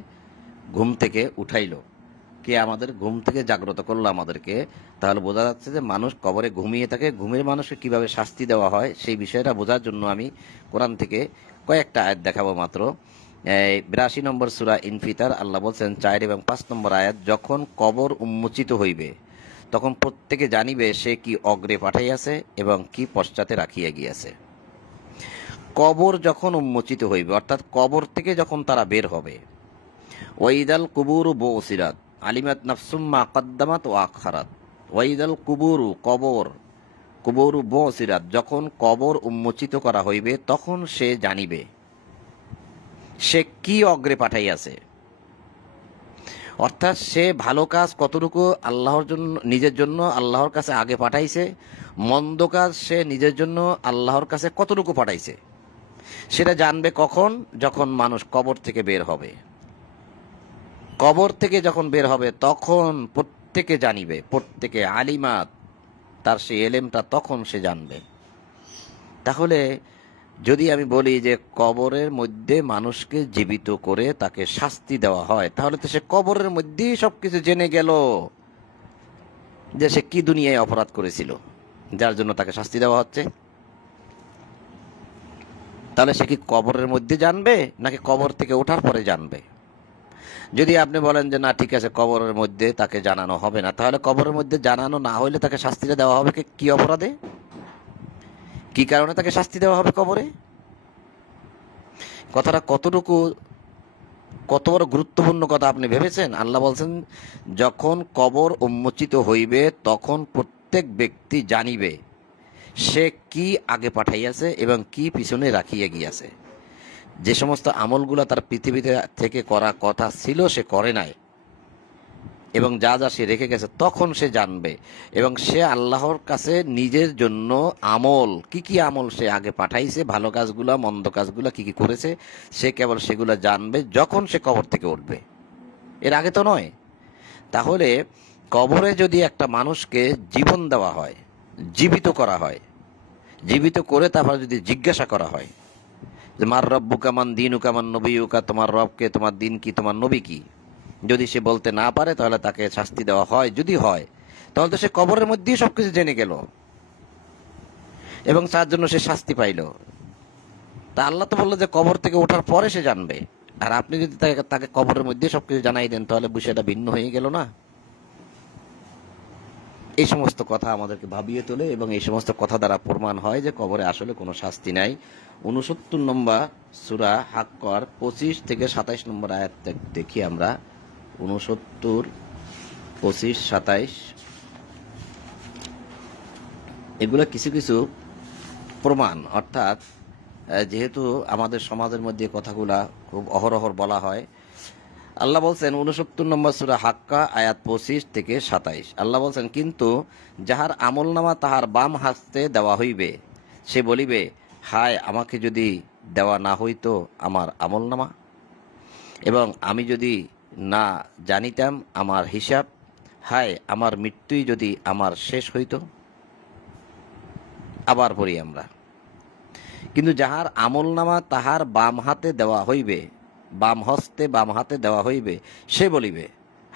ঘুম থেকে উঠাইলো, কে আমাদের ঘুম থেকে জাগ্রত করলো আমাদেরকে, তাহলে বোঝা যাচ্ছে যে মানুষ কবরে ঘুমিয়ে থাকে। ঘুমের মানুষকে কিভাবে শাস্তি দেওয়া হয় সেই বিষয়টা বোঝার জন্য আমি কোরআন থেকে কয়েকটা আয়াত দেখাবো মাত্র। 82 নম্বর সূরা ইনফিতার আল্লাহ বলছেন 4 এবং 5 নম্বর আয়াত, যখন কবর উন্মোচিত হইবে, তখন প্রত্যেকে জানিবে সে কি অগ্রে পাঠাইয়াছে এবং কি পশ্চাতে রাখিয়া গিয়াছে। কবর যখন উন্মোচিত হইবে, অর্থাৎ কবর থেকে যখন তারা বের হবে, ওয়াইদাল কুবুরু বুসিরাত আলিমাত নাফসুম মা কদ্দামাত ওয়া আখারাত। ওয়াইদাল কুবুরু, কুবুরু বুসিরাত, যখন কবর উন্মোচিত করা হইবে, তখন সে জানিবে সে কি অগ্রে পাঠাইয়াছে। অর্থাৎ সে ভালো কাজ কতটুকু আল্লাহর জন্য, নিজের জন্য আল্লাহর কাছে আগে পাঠাইছে, মন্দ কাজ সে নিজের জন্য আল্লাহর কাছে কতটুকু পাঠাইছে, সেটা জানবে কখন? যখন মানুষ কবর থেকে বের হবে। কবর থেকে যখন বের হবে, তখন প্রত্যেকে জানিবে, প্রত্যেকে আলিমাত, তার সেই এলেমটা তখন সে জানবে। তাহলে যদি আমি বলি যে কবরের মধ্যে মানুষকে জীবিত করে তাকে শাস্তি দেওয়া হয়, তাহলে তো সে কবরের মধ্যেই সবকিছু জেনে গেল যে সে কি দুনিয়ায় অপরাধ করেছিল, যার জন্য তাকে শাস্তি দেওয়া হচ্ছে। তাহলে সে কি কবরের মধ্যে জানবে, নাকি কবর থেকে ওঠার পরে জানবে? যদি আপনি বলেন যে না, ঠিক আছে, কবরের মধ্যে তাকে জানানো হবে না, তাহলে কবরের মধ্যে জানানো না হইলে তাকে শাস্তিটা দেওয়া হবে কি অপরাধে, কি কারণে তাকে শাস্তি দেওয়া হবে কবরে? কথাটা কত বড় গুরুত্বপূর্ণ কথা আপনি ভেবেছেন? আল্লাহ বলছেন, যখন কবর উন্মোচিত হইবে, তখন প্রত্যেক ব্যক্তি জানিবে সে কি আগে পাঠাইয়াছে এবং কি পিছনে রাখিয়া গিয়াছে। যে সমস্ত আমলগুলো তার পৃথিবীতে থেকে করা কথা ছিল সে করে নাই, এবং যা যা সে রেখে গেছে, তখন সে জানবে। এবং সে আল্লাহর কাছে নিজের জন্য আমল, কি আমল সে আগে পাঠাইছে, ভালো কাজগুলা মন্দ কাজগুলা কি করেছে, সে কেবল সেগুলো জানবে যখন সে কবর থেকে উঠবে, এর আগে তো নয়। তাহলে কবরে যদি একটা মানুষকে জীবন দেওয়া হয়, জীবিত করা হয়, জীবিত করে তারপর যদি জিজ্ঞাসা করা হয় যে মার রব্বুকা মান দীনুকা মান নবিয়ুকা, তোমার রবকে, তোমার দিন কি, তোমার নবী কি, যদি সে বলতে না পারে, তাহলে তাকে শাস্তি দেওয়া হয়। যদি হয়, তাহলে তো সে কবরের মধ্যেই সবকিছু জেনে গেল এবং তার জন্য সে শাস্তি পাইল। তা আল্লাহ তো বললো যে কবর থেকে ওঠার পরে সে জানবে, আর আপনি যদি তাকে কবরের মধ্যে সবকিছু জানাই দেন, তাহলে বিষয়টা ভিন্ন হয়ে গেল না? এই সমস্ত কথা আমাদেরকে ভাবিয়ে তোলে এবং এই সমস্ত কথা দ্বারা প্রমাণ হয় যে কবরে আসলে কোনো শাস্তি নাই। 69 নম্বর সূরা হাক্কর 25 থেকে 27 নম্বর আয়াত দেখি আমরা। 69, 25, 27 এগুলো কিছু কিছু প্রমাণ। অর্থাৎ যেহেতু আমাদের সমাজের মধ্যে কথাগুলা খুব অহরহর বলা হয়, আল্লাহ বলছেন 69 নম্বর সূরা হাক্কা আয়াত 25 থেকে 27, আল্লাহ বলছেন, কিন্তু যাহার আমলনামা তাহার বাম হস্তে দেওয়া হইবে, সে বলিবে, হায় আমাকে যদি দেওয়া না হইতো আমার আমলনামা, এবং আমি যদি না জানিতাম আমার হিসাব, হায় আমার মৃত্যুই যদি আমার শেষ হইত। আবার পড়ি আমরা, কিন্তু যাহার আমলনামা তাহার বাম হাতে দেওয়া হইবে, বাম হস্তে বাম হাতে দেওয়া হইবে, সে বলিবে,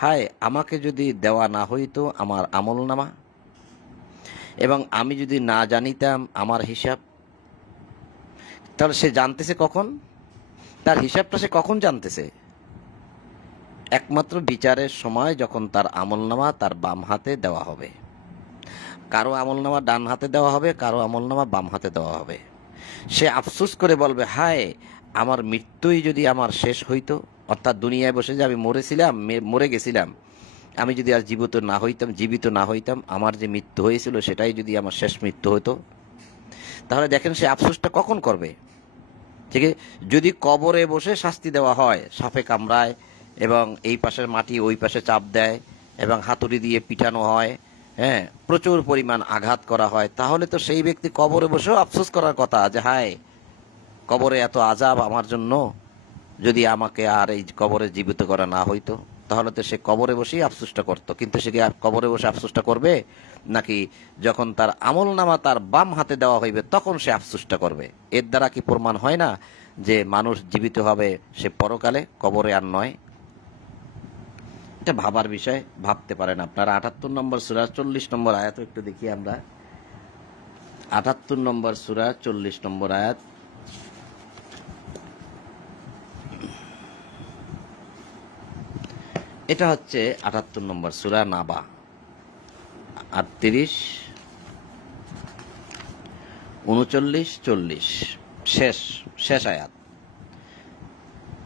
হায় আমাকে যদি দেওয়া না হইতো আমার আমলনামা, এবং আমি যদি না জানিতাম আমার হিসাব। তাহলে সে জানতেছে কখন? তার হিসাবটা সে কখন জানতেছে? একমাত্র বিচারের সময়, যখন তার আমলনামা তার বাম হাতে দেওয়া হবে। কারো আমলনামা ডান হাতে দেওয়া হবে, কারো আমলনামা বাম হাতে দেওয়া হবে। সে আফসোস করে বলবে, হায় আমার মৃত্যুই যদি আমার শেষ হইতো। অর্থাৎ দুনিয়ায় বসে যে আমি মরে গেছিলাম, আমি যদি আর জীবিত না হইতাম, আমার যে মৃত্যু হয়েছিল সেটাই যদি আমার শেষ মৃত্যু হতো। তাহলে দেখেন সে আফসোসটা কখন করবে? ঠিক আছে, যদি কবরে বসে শাস্তি দেওয়া হয়, সাপে কামড়ায় এবং এই পাশের মাটি ওই পাশে চাপ দেয় এবং হাতুড়ি দিয়ে পিটানো হয়, হ্যাঁ, প্রচুর পরিমাণ আঘাত করা হয়, তাহলে তো সেই ব্যক্তি কবরে বসেও আফসোস করার কথা যে হায় কবরে এত আযাব আমার জন্য, যদি আমাকে আর এই কবরে জীবিত করা না হইতো। তাহলে তো সে কবরে বসেই আফসোসটা করতো। কিন্তু সে কি কবরে বসে আফসোসটা করবে, নাকি যখন তার আমলনামা তার বাম হাতে দেওয়া হইবে তখন সে আফসোসটা করবে? এর দ্বারা কি প্রমাণ হয় না যে মানুষ জীবিত হবে সে পরকালে, কবরে আর নয়? এটা ভাবার বিষয়, ভাবতে পারেন আপনারা। 78 নম্বর সূরা 40 নম্বর আয়াত একটু দেখি আমরা। 78 নম্বর সূরা 40 নম্বর আয়াত। এটা হচ্ছে 78 নম্বর সূরা নাবা, 38, 39, 40 শেষ আয়াত।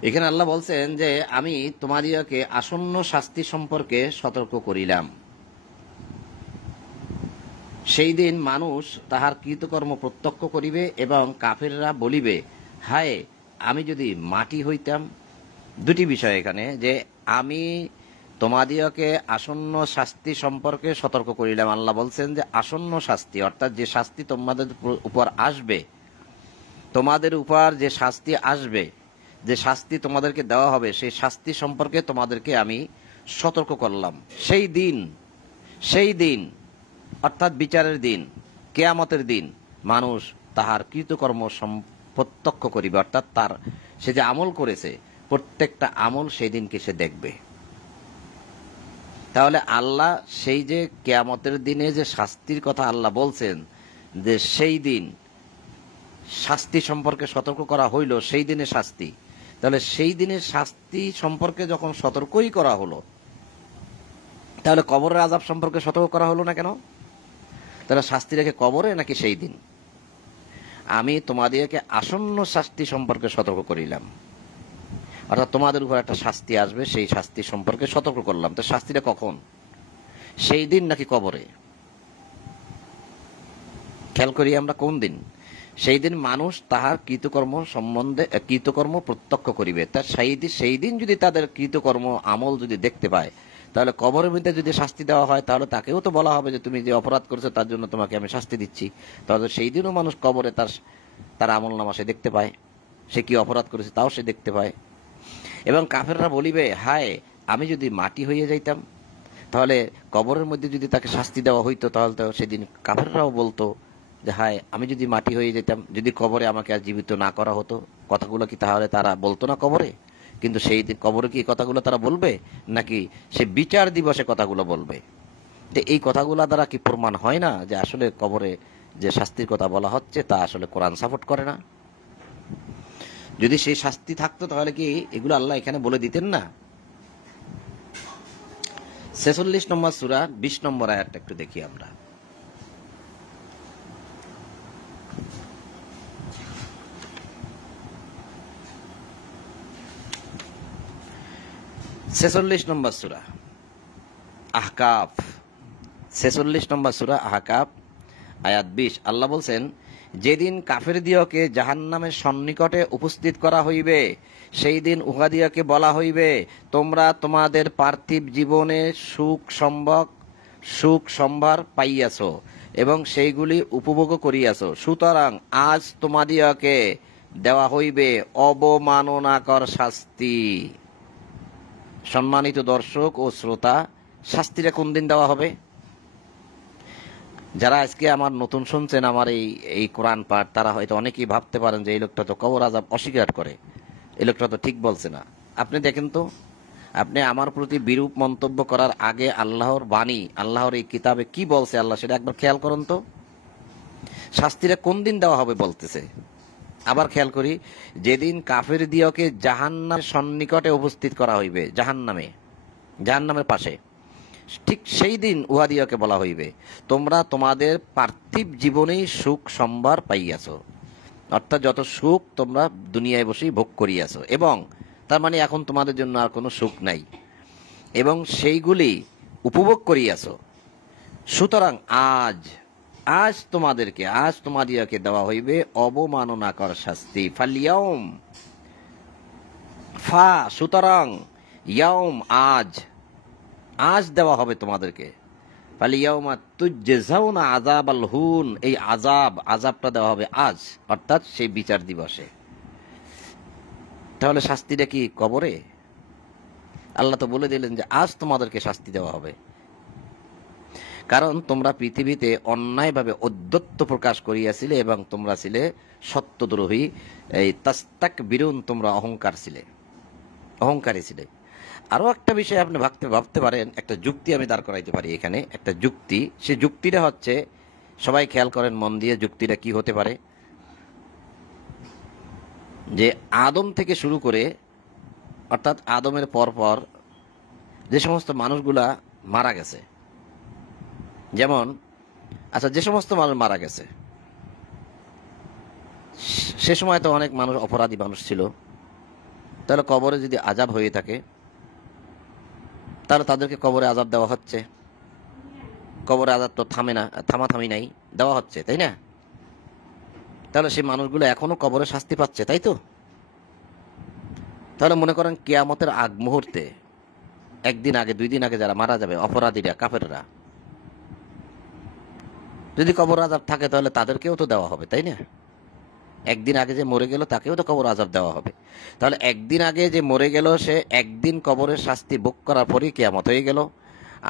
এখানে আল্লাহ বলছেন যে আমি তোমাদিগকে আসন্ন শাস্তি সম্পর্কে সতর্ক করিলাম। সেই দিন মানুষ তাহার কৃতকর্ম প্রত্যক্ষ করিবে এবং কাফেররা বলিবে, হায় আমি যদি মাটি হইতাম। দুটি বিষয় এখানে, যে আমি তোমাদিগকে আসন্ন শাস্তি সম্পর্কে সতর্ক করিলাম। আল্লাহ বলছেন যে আসন্ন শাস্তি, অর্থাৎ যে শাস্তি তোমাদের উপর আসবে, তোমাদের উপর যে শাস্তি আসবে, যে শাস্তি তোমাদেরকে দেওয়া হবে, সেই শাস্তি সম্পর্কে তোমাদেরকে আমি সতর্ক করলাম। সেই দিন অর্থাৎ বিচারের দিন, কিয়ামতের দিন, মানুষ তাহার কৃতকর্ম প্রত্যক্ষ করিবে, অর্থাৎ তার সে যে আমল করেছে প্রত্যেকটা আমল সেই দিনকে সে দেখবে। তাহলে আল্লাহ সেই যে কিয়ামতের দিনে যে শাস্তির কথা আল্লাহ বলছেন, যে সেই দিন শাস্তি সম্পর্কে সতর্ক করা হইল, সেই দিনে শাস্তি, তাহলে সেই দিনের শাস্তি সম্পর্কে যখন সতর্কই করা হলো, তাহলে কবরের আযাব সম্পর্কে সতর্ক করা হলো না কেন? তাহলে শাস্তি রেখে কবরে নাকি সেই দিন? আমি তোমাদেরকে আসন্ন শাস্তি সম্পর্কে সতর্ক করিলাম, অর্থাৎ তোমাদের উপর একটা শাস্তি আসবে, সেই শাস্তি সম্পর্কে সতর্ক করলাম। তো শাস্তিটা কখন? সেই দিন নাকি কবরে? খেয়াল করি আমরা কোন দিন? সেই দিন মানুষ তাহার কৃতকর্ম প্রত্যক্ষ করিবে। তার সেই দিন যদি তাদের কৃতকর্ম আমল যদি দেখতে পায়, তাহলে কবরের মধ্যে যদি শাস্তি দেওয়া হয়, তাহলে তাকেও তো বলা হবে যে তুমি যে অপরাধ করেছো তার জন্য তোমাকে আমি শাস্তি দিচ্ছি। তাহলে সেই দিনও মানুষ কবরে তার আমল নামা সে দেখতে পায়, সে কি অপরাধ করেছে তাও সে দেখতে পায়। এবং কাফেররা বলিবে, হায় আমি যদি মাটি হয়ে যাইতাম। তাহলে কবরের মধ্যে যদি তাকে শাস্তি দেওয়া হইতো, তাহলে তো সেদিন কাফেররাও বলতো যে হায় আমি যদি মাটি হয়ে যেতাম, যদি কবরে আমাকে আর জীবিত না করা হতো। কথাগুলো কি তাহলে তারা বলতো না কবরে? কিন্তু সেই দিন কবরে কি কথাগুলো তারা বলবে, নাকি সে বিচার দিবসে কথাগুলো বলবে? তো এই কথাগুলো দ্বারা কি প্রমাণ হয় না যে আসলে কবরে যে শাস্তির কথা বলা হচ্ছে তা আসলে কোরআন সাপোর্ট করে না? যদি সেই শাস্তি থাকতো তাহলে কি এগুলো আল্লাহ এখানে বলে দিতেন না? 46 নম্বর সূরা 20 নম্বর আয়াতটা একটু দেখি আমরা। ছেচল্লিশ নম্বর সূরা আহকাফ, 46 নম্বর সূরা আহকাফ আয়াত 20। আল্লাহ বলছেন, যেদিন কাফেরদিওকে জাহান্নামের সন্নিকটে উপস্থিত করা হইবে, সেই দিন উহাদিওকে বলা হইবে, তোমরা তোমাদের পার্থিব জীবনে সুখ সম্ভার পাইয়াছ এবং সেইগুলি উপভোগ করিয়াছ, সুতরাং আজ তোমাদিওকে দেওয়া হইবে অবমাননাকর শাস্তি। সম্মানিত দর্শক ও শ্রোতা, শাস্তিটা কোন দিন দেওয়া হবে? যারা আজকে আমার নতুন শুনছেন আমার এই কোরআন পাঠ, তারা হয়তো অনেকেই ভাবতে পারেন যে এই লোকটা তো কবর আযাব অস্বীকার করে, এই লোকটা তো ঠিক বলছে না। আপনি দেখেন তো, আপনি আমার প্রতি বিরূপ মন্তব্য করার আগে আল্লাহর বাণী, আল্লাহর এই কিতাবে কি বলছে আল্লাহ, সেটা একবার খেয়াল করুন তো। শাস্তিটা কোন দিন দেওয়া হবে বলতেছে। আবার খেয়াল করি, যেদিন কাফেরদিওকে জাহান্নামের সন্নিকটে উপস্থিত করা হইবে, জাহান্নামের পাশে, ঠিক সেই দিন উহাদিওকে বলা হইবে, তোমরা তোমাদের পার্থিব জীবনেই সুখ সম্ভার পাইয়াছ, অর্থাৎ যত সুখ তোমরা দুনিয়ায় বসেই ভোগ করিয়াছ, এবং তার মানে এখন তোমাদের জন্য আর কোনো সুখ নাই, এবং সেইগুলি উপভোগ করিয়াছ, সুতরাং আজ তোমাদিওকে দেওয়া হইবে অবমাননাকর শাস্তি। ফালিয়াউম, সুতরাং ইয়াউম, আজ দেওয়া হবে তোমাদেরকে। ফালিয়াউমা তুজজাউনা আযাবাল হুন, এই আযাবটা দেওয়া হবে আজ, অর্থাৎ সেই বিচার দিবসে। তাহলে শাস্তিটা কি কবরে? আল্লাহ তো বলে দিলেন যে আজ তোমাদেরকে শাস্তি দেওয়া হবে, কারণ তোমরা পৃথিবীতে অন্যায়ভাবে ঔদ্ধত্য প্রকাশ করিয়াছিলে এবং তোমরা ছিলে সত্যদ্রোহী, এই তাস্তাকবিরুন, তোমরা অহংকারী ছিলে। আরো একটা বিষয় আপনি ভাবতে পারেন, একটা যুক্তি আমি দাঁড় করাইতে পারি এখানে, একটা যুক্তি। সে যুক্তিটা হচ্ছে, সবাই খেয়াল করেন মন দিয়ে, যুক্তিটা কি হতে পারে, যে আদম থেকে শুরু করে, অর্থাৎ আদমের পর যে সমস্ত মানুষগুলা মারা গেছে, যেমন যে সমস্ত মানুষ মারা গেছে, সে সময় তো অনেক মানুষ অপরাধী মানুষ ছিল, তাহলে কবরে যদি আযাব হয়ে থাকে, তাহলে তাদেরকে কবরে আযাব দেওয়া হচ্ছে। কবরে আযাব তো থামাথামি নাই, দেওয়া হচ্ছে, তাই না? তাহলে সেই মানুষগুলো এখনো কবরে শাস্তি পাচ্ছে, তাই তো? তাহলে মনে করেন কিয়ামতের আগ মুহূর্তে, একদিন আগে 2 দিন আগে যারা মারা যাবে, অপরাধীরা, কাফেররা, যদি কবর আযাব থাকে তাহলে তাদেরকেও তো দেওয়া হবে, তাই না? একদিন আগে যে মরে গেল তাকেও তো কবর আযাব দেওয়া হবে। তাহলে একদিন আগে যে মরে গেল সে একদিন কবরের শাস্তি ভোগ করার পরই কিয়ামত হয়ে গেল,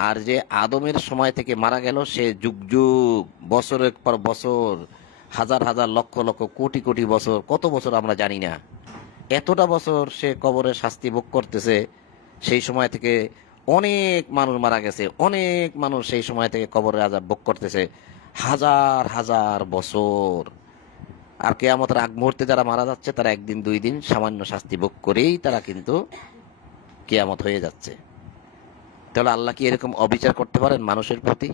আর যে আদমের সময় থেকে মারা গেল সে যুগ যুগ, বছরের পর বছর, হাজার হাজার, লক্ষ লক্ষ, কোটি কোটি বছর, কত বছর আমরা জানি না, এতটা বছর সে কবরের শাস্তি ভোগ করতেছে। সেই সময় থেকে অনেক মানুষ মারা গেছে, অনেক মানুষ সেই সময় থেকে কবরের আযাব ভোগ করতেছে হাজার হাজার বছর। আর কিয়ামতের আগ মুহূর্তে যারা মারা যাচ্ছে তারা 1 দিন 2 দিন সামান্য শাস্তি ভোগ করেই তারা কিন্তু কিয়ামত হয়ে যাচ্ছে। তাহলে আল্লাহ কি এরকম অবিচার করতে পারেন মানুষের প্রতি,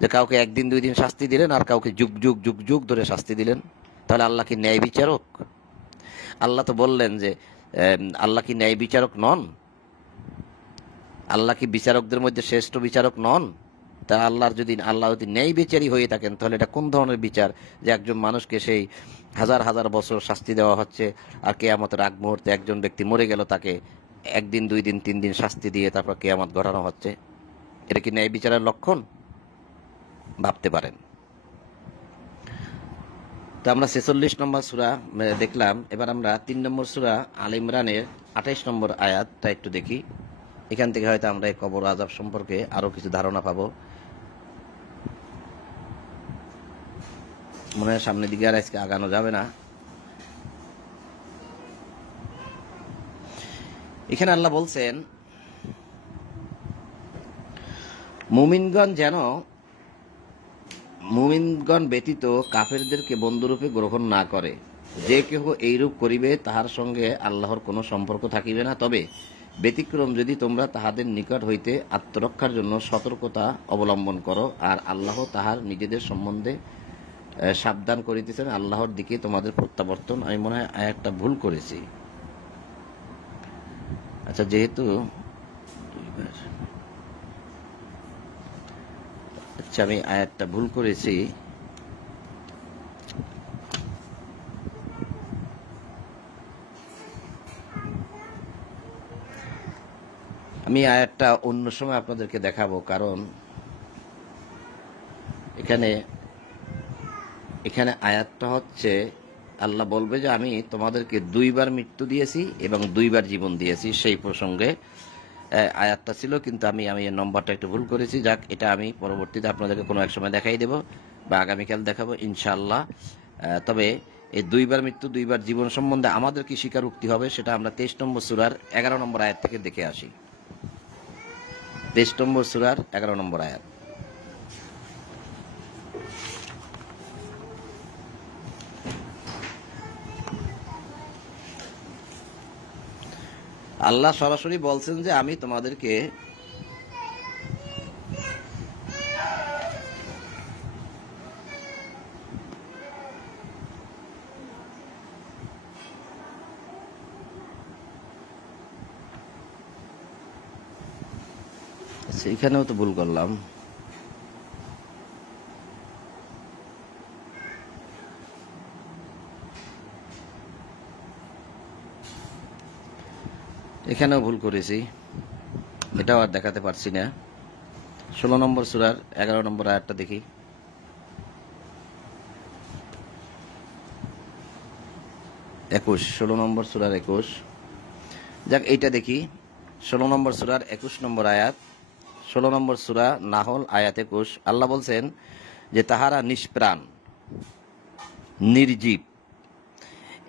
যে কাউকে 1 দিন 2 দিন শাস্তি দিলেন আর কাউকে যুগ যুগ যুগ যুগ ধরে শাস্তি দিলেন? তাহলে আল্লাহ কি ন্যায় বিচারক? আল্লাহ তো বললেন যে আল্লাহ কি ন্যায় বিচারক নন? আল্লাহ কি বিচারকদের মধ্যে শ্রেষ্ঠ বিচারক নন? তা আল্লাহ যদি ন্যায় বিচারী হয়ে থাকেন, তাহলে এটা কোন ধরনের বিচার যে একজন মানুষকে সেই হাজার হাজার বছর শাস্তি দেওয়া হচ্ছে, আর কিয়ামতের আগ মুহূর্তে একজন ব্যক্তি মরে গেল তাকে 1 দিন 2 দিন 3 দিন শাস্তি দিয়ে তারপর কিয়ামত ঘটানো হচ্ছে? এটা কি ন্যায় বিচারের লক্ষণ? ভাবতে পারেন। তো আমরা 46 নম্বর সূরা দেখলাম, এবার আমরা 3 নম্বর সূরা আল ইমরানের 28 নম্বর আয়াতটা একটু দেখি। এখান থেকে হয়তো আমরা এই কবর আযাব সম্পর্কে আরো কিছু ধারণা পাবো। মনে হয় সামনের দিকে আর আজকে আগানো যাবে না। এখানে আল্লাহ বলছেন, মুমিনগণ ব্যতীত কাফেরদেরকে বন্ধুরূপে গ্রহণ না করে। যে কেহ এইরূপ করিবে তাহার সঙ্গে আল্লাহর কোনো সম্পর্ক থাকিবে না, তবে ব্যতিক্রম যদি তোমরা তাহাদের নিকট হইতে আত্মরক্ষার জন্য সতর্কতা অবলম্বন করো, আর আল্লাহ তাহার নিজেদের সম্বন্ধে সাবধান করিতেছেন, আল্লাহর দিকে তোমাদের প্রত্যাবর্তন। আমি মনে হয় আয়াতটা ভুল করেছি। আচ্ছা, যেহেতু আমি আয়াতটা ভুল করেছি, আমি আয়াতটা অন্য সময় আপনাদেরকে দেখাবো, কারণ এখানে আয়াতটা হচ্ছে আল্লাহ বলবে যে আমি তোমাদেরকে 2 বার মৃত্যু দিয়েছি এবং 2 বার জীবন দিয়েছি, সেই প্রসঙ্গে আয়াতটা ছিল। কিন্তু আমি এর নম্বরটা একটু ভুল করেছি। যাক, এটা আমি পরবর্তীতে আপনাদেরকে কোনো এক সময় দেখাই দেব বা আগামীকাল দেখাবো ইনশাআল্লাহ। তবে এই 2 বার মৃত্যু 2 বার জীবন সম্বন্ধে আমাদের কি স্বীকারোক্তি হবে সেটা আমরা 23 নম্বর সূরার 11 নম্বর আয়াত থেকে দেখে আসি। 23 নম্বর সূরার 11 নম্বর আয়াত। আল্লাহ সরাসরি বলছেন যে আমি তোমাদেরকে এখানেও তো ভুল করলাম। এখানেও ভুল করেছি, এটাও আর দেখাতে পারছি না। 16 নম্বর সূরার 11 নম্বর আয়াতটা দেখি। 16 নম্বর সূরার 21। যাক, এইটা দেখি। 16 নম্বর সূরার 21 নম্বর আয়াত। 16 নম্বর সূরা নাহল আয়াত 21। আল্লাহ বলছেন যে তাহারা নিষ্প্রাণ, নির্জীব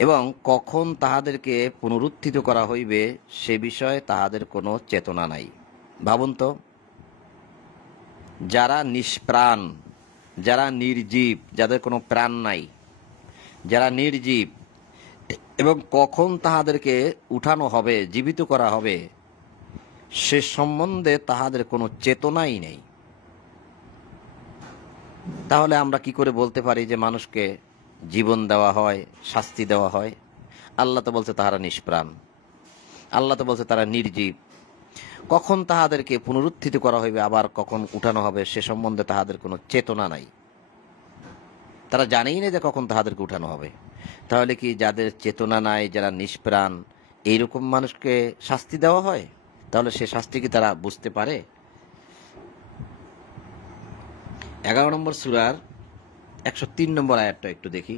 এবং কখন তাহাদেরকে পুনরুত্থিত করা হইবে সে বিষয়ে তাহাদের কোনো চেতনা নাই। ভাবুন তো, যারা নিষ্প্রাণ, যারা নির্জীব, যাদের কোনো প্রাণ নাই, যারা নির্জীব, এবং কখন তাহাদেরকে উঠানো হবে, জীবিত করা হবে সে সম্বন্ধে তাহাদের কোনো চেতনাই নেই। তাহলে আমরা কি করে বলতে পারি যে মানুষকে জীবন দেওয়া হয়, শাস্তি দেওয়া হয়? আল্লাহ তো বলছে তাহারা নিষ্প্রাণ, আল্লাহ তো বলছে তারা নির্জীব। কখন তাহাদেরকে পুনরুত্থিত করা হইবে, আবার কখন উঠানো হবে সে সম্বন্ধে তাহাদের কোনো চেতনা নাই। তারা জানেই না যে কখন তাহাদেরকে উঠানো হবে। তাহলে কি যাদের চেতনা নাই, যারা নিষ্প্রাণ, এইরকম মানুষকে শাস্তি দেওয়া হয়? তাহলে সে শাস্তি কি তারা বুঝতে পারে? 11 নম্বর সূরার 103 নম্বর আয়াতটা একটু দেখি।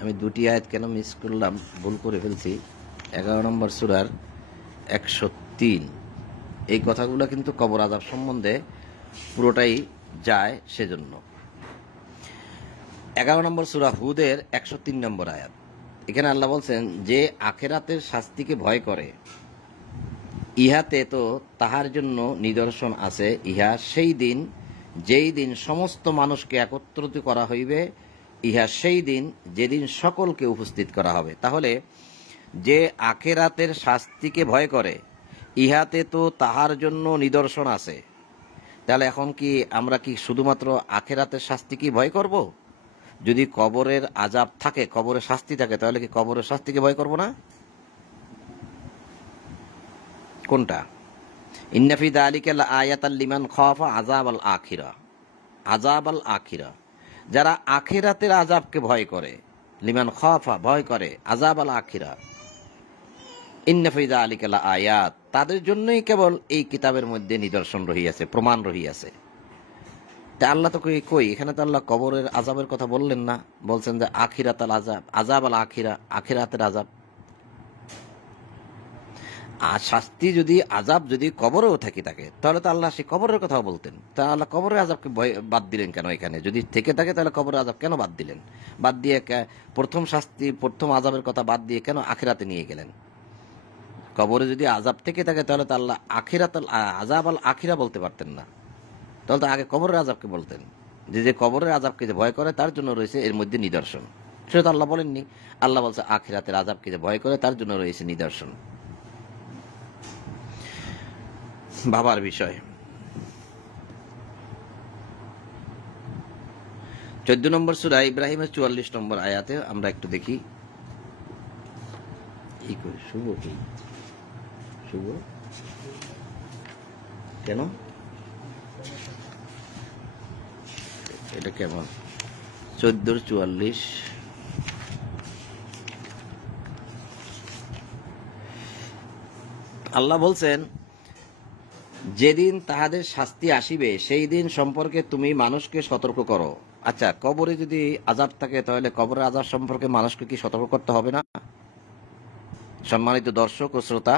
আমি 2টি আয়াত কেন মিস করলাম, ভুল করে ফেলছি। 11 নম্বর সূরার 103। এই কথাগুলো কিন্তু কবর আযাব সম্বন্ধে পুরোটাই যায়, সেজন্য। 11 নম্বর সূরা হুদের 103 নম্বর আয়াত। এখানে আল্লাহ বলছেন যে আখিরাতের শাস্তিকে ভয় করে, ইহাতে তো তাহার জন্য নিদর্শন আছে। ইহা সেই দিন যেই দিন সমস্ত মানুষকে একত্রিত করা হইবে, ইহা সেই দিন যেদিন সকলকে উপস্থিত করা হবে। তাহলে যে আখিরাতের শাস্তিকে ভয় করে, ইহাতে তো তাহার জন্য নিদর্শন আছে। তাহলে এখন কি আমরা কি শুধুমাত্র আখিরাতের শাস্তিকে ভয় করব? যদি কবরের আযাব থাকে, কবরের শাস্তি থাকে, তাহলে কি কবরের শাস্তিকে ভয় করব না? কোনটা? ইন্না ফি যালিকা লাআয়াতাল লিমান খাফা আযাবাল আখিরা। আযাবাল আখিরা, যারা আখিরাতের আযাবকে ভয় করে, লিমান খাফা ভয় করে, আযাবাল আখিরা, ইন্না ফি যালিকা লাআয়াত, তাদের জন্যই কেবল এই কিতাবের মধ্যে নিদর্শন রহিয়াছে, প্রমাণ রহিয়াছে। তা আল্লাহ তো কই এখানে তো আল্লাহ কবরের আযাবের কথা বললেন না, বলছেন যে আখিরাতাল আযাব, আযাবাল আখিরা, আখিরাতের আযাব। আর শাস্তি যদি, আযাব যদি কবরেও থাকে তাহলে তো আল্লাহ সেই কবরের কথাও বলতেন। তা আল্লাহ কবরের আযাবকে বাদ দিলেন কেন? এখানে যদি থেকে থাকে তাহলে কবরের আযাব কেন বাদ দিলেন? বাদ দিয়ে প্রথম শাস্তি, প্রথম আযাবের কথা বাদ দিয়ে কেন আখিরাতে নিয়ে গেলেন? কবরে যদি আযাব থেকে থাকে তাহলে তো আল্লাহ আখিরাতাল আযাব আল আখিরা বলতে পারতেন না, তাহলে তো আগে কবরের আযাবকে বলতেন। যে কবরের আযাবকে যে ভয় করে তার জন্য রয়েছে এর মধ্যে নিদর্শন। সেটা তো আল্লাহ বলেননি। আল্লাহ বলছে আখিরাতের আযাবকে যে ভয় করে তার জন্য রয়েছে নিদর্শন। ভাবার বিষয়। 14 নম্বর সূরা ইব্রাহিমের 44 নম্বর আয়াতে আমরা একটু দেখি। শুভ কি শুভ কেন এটা কেমন? 14:44 আল্লাহ বলছেন, যেদিন তাহাদের শাস্তি আসিবে সেই দিন সম্পর্কে তুমি মানুষকে সতর্ক করো। আচ্ছা, কবরে যদি আযাব থাকে তাহলে কবরের আযাব সম্পর্কে মানুষকে কি সতর্ক করতে হবে না? সম্মানিত দর্শক ও শ্রোতা,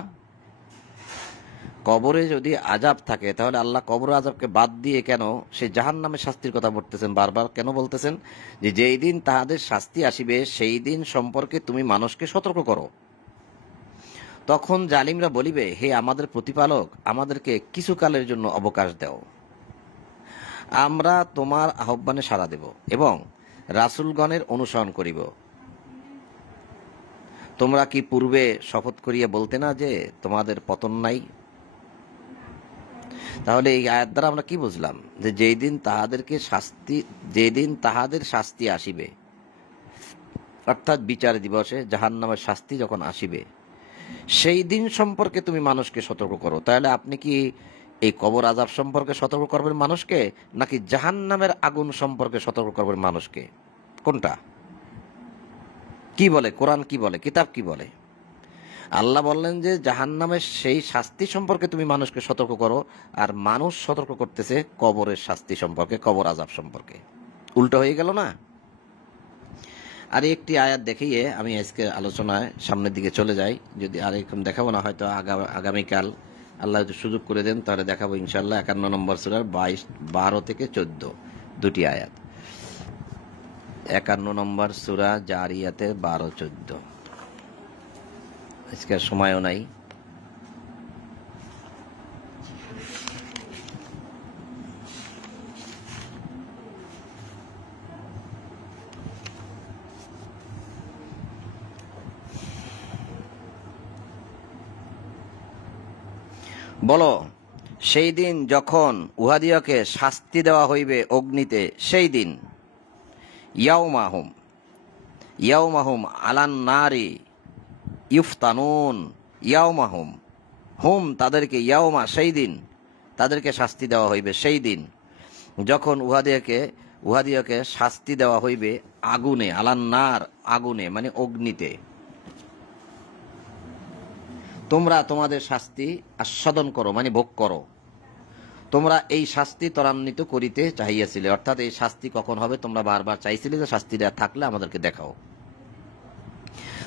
কবরে যদি আযাব থাকে তাহলে আল্লাহ কবর আযাবকে বাদ দিয়ে কেন সেই জাহান্নামের শাস্তির কথা বলতেছেন? বারবার কেন বলতেছেন যে যেই দিন তাহাদের শাস্তি আসিবে সেই দিন সম্পর্কে তুমি মানুষকে সতর্ক করো? তখন জালিমরা বলিবে, হে আমাদের প্রতিপালক, আমাদেরকে কিছুকালের জন্য অবকাশ দাও, আমরা তোমার আহ্বানে সাড়া দেব এবং রাসূলগণের অনুসরণ করিব। তোমরা কি পূর্বে শপথ করিয়া বলতে না যে তোমাদের পতন নাই? তাহলে এই আয়াত দ্বারা আমরা কি বুঝলাম? যে যেদিন তাহাদের শাস্তি আসিবে, অর্থাৎ বিচার দিবসে জাহান্নামের শাস্তি যখন আসিবে সেই দিন সম্পর্কে তুমি মানুষকে সতর্ক করো। তাহলে আপনি কি এই কবর আযাব সম্পর্কে সতর্ক করবেন মানুষকে, নাকি জাহান্নামের আগুন সম্পর্কে সতর্ক করবেন মানুষকে? কোনটা? কি বলে কোরআন, কি বলে কিতাব, কি বলে? আল্লাহ বললেন যে জাহান্নামের সেই শাস্তি সম্পর্কে তুমি মানুষকে সতর্ক করো, আর মানুষ সতর্ক করতেছে কবরের শাস্তি সম্পর্কে, কবর আযাব সম্পর্কে। উল্টো হয়ে গেল না? আর একটি আয়াত দেখিয়ে আমি আজকে আলোচনায় সামনের দিকে চলে যাই। যদি আর এরকম দেখাবো না, হয়তো আগামীকাল আল্লাহ যদি সুযোগ করে দেন তাহলে দেখাবো ইনশাল্লাহ। 51 নম্বর সূরার 12 থেকে 14 দুটি আয়াত। 51 নম্বর সূরা জারিয়াতের 12-14। আজকে সময়ও নাই। বলো, সেই দিন যখন উহাদিয়াকে শাস্তি দেওয়া হইবে অগ্নিতে, সেই দিন ইয়াউমাহুম আলান নারি ইউফতানুন। হুম তাদেরকে, ইয়াউমা সেই দিন তাদেরকে শাস্তি দেওয়া হইবে, সেই দিন যখন উহাদিয়াকে শাস্তি দেওয়া হইবে আগুনে, আলান নার আগুনে মানে অগ্নিতে। তোমরা তোমাদের শাস্তি আস্বাদন করো মানে ভোগ করো। তোমরা এই শাস্তি ত্বরান্বিত করিতে চাহিয়াছিলে, অর্থাৎ এই শাস্তি কখন হবে তোমরা বারবার চাইছিলে যে শাস্তিটা থাকলে আমাদেরকে দেখাও।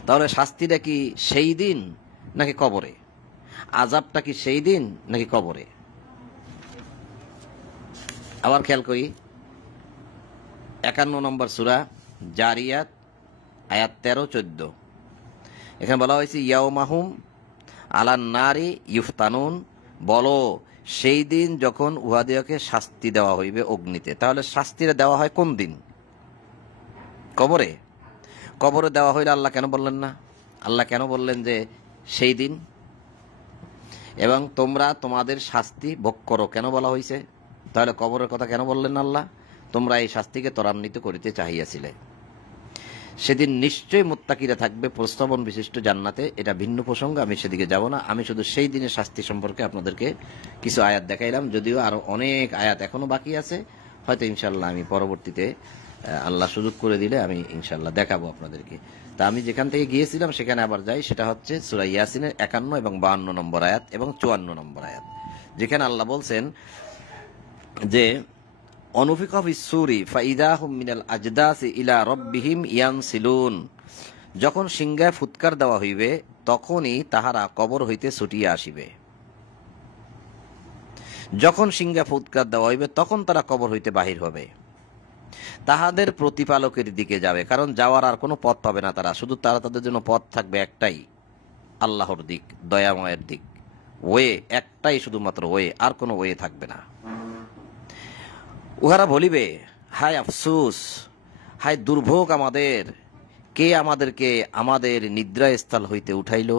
তাহলে শাস্তিটা কি সেই দিন নাকি কবরে? আযাবটা কি সেই দিন নাকি কবরে? আবার খেয়াল করি, 51 নম্বর সূরা জারিয়াত আয়াত 13-14। এখানে বলা হয়েছে ইয়াউমাহুম আলান নারি ইউফতানুন, বলো সেই দিন যখন উহাদিয়াকে শাস্তি দেওয়া হইবে অগ্নিতে। তাহলে শাস্তিটা দেওয়া হয় কোন দিন? কবরে। কবরে দেওয়া হইলে আল্লাহ কেন বললেন না? আল্লাহ কেন বললেন যে সেই দিন? এবং তোমরা তোমাদের শাস্তি ভোগ করো কেন বলা হয়েছে? তাহলে কবরের কথা কেন বললেন আল্লাহ? তোমরা এই শাস্তিকে ত্বরান্বিত করিতে চাহিয়াছিলে। সেদিন নিশ্চয়ই মুত্তাকিরা থাকবে প্রস্তাবন বিশিষ্ট জান্নাতে। এটা ভিন্ন প্রসঙ্গ, আমি সেদিকে যাব না। আমি শুধু সেই দিনের শাস্তি সম্পর্কে আপনাদেরকে কিছু আয়াত দেখাইলাম, যদিও আরো অনেক আয়াত এখনো বাকি আছে। হয়তো ইনশাল্লাহ আমি পরবর্তীতে আল্লাহ সুযোগ করে দিলে আমি ইনশাল্লাহ দেখাবো আপনাদেরকে। তা আমি যেখান থেকে গিয়েছিলাম সেখানে আবার যাই। সেটা হচ্ছে সূরা ইয়াসিনের 51 এবং 52 নম্বর আয়াত এবং 54 নম্বর আয়াত, যেখানে আল্লাহ বলছেন যে অনুফিকা ফিস-সূরি ফাইদাহুম মিনাল আজদাসি ইলা রাব্বিহিম ইয়ানসিলুন। যখন সিংহায় ফুৎকার দেওয়া হইবে তখনই তাহারা কবর হইতে ছুটিয়া আসিবে। যখন সিংহায় ফুৎকার দেওয়া হইবে তখন তারা কবর হইতে বাহির হবে, তাহাদের প্রতিপালকের দিকে যাবে। কারণ যাওয়ার আর কোনো পথ পাবে না তারা, শুধু তাদের জন্য পথ থাকবে একটাই, আল্লাহর দিক, দয়াময়ের দিক। ওয়ে একটাই, শুধুমাত্র ওয়ে, আর কোনো ওয়ে থাকবে না। উহারা বলিবে, হায় আফসুস, হায় দুর্ভোগ আমাদের, কে আমাদেরকে আমাদের নিদ্রাস্থল হইতে উঠাইল।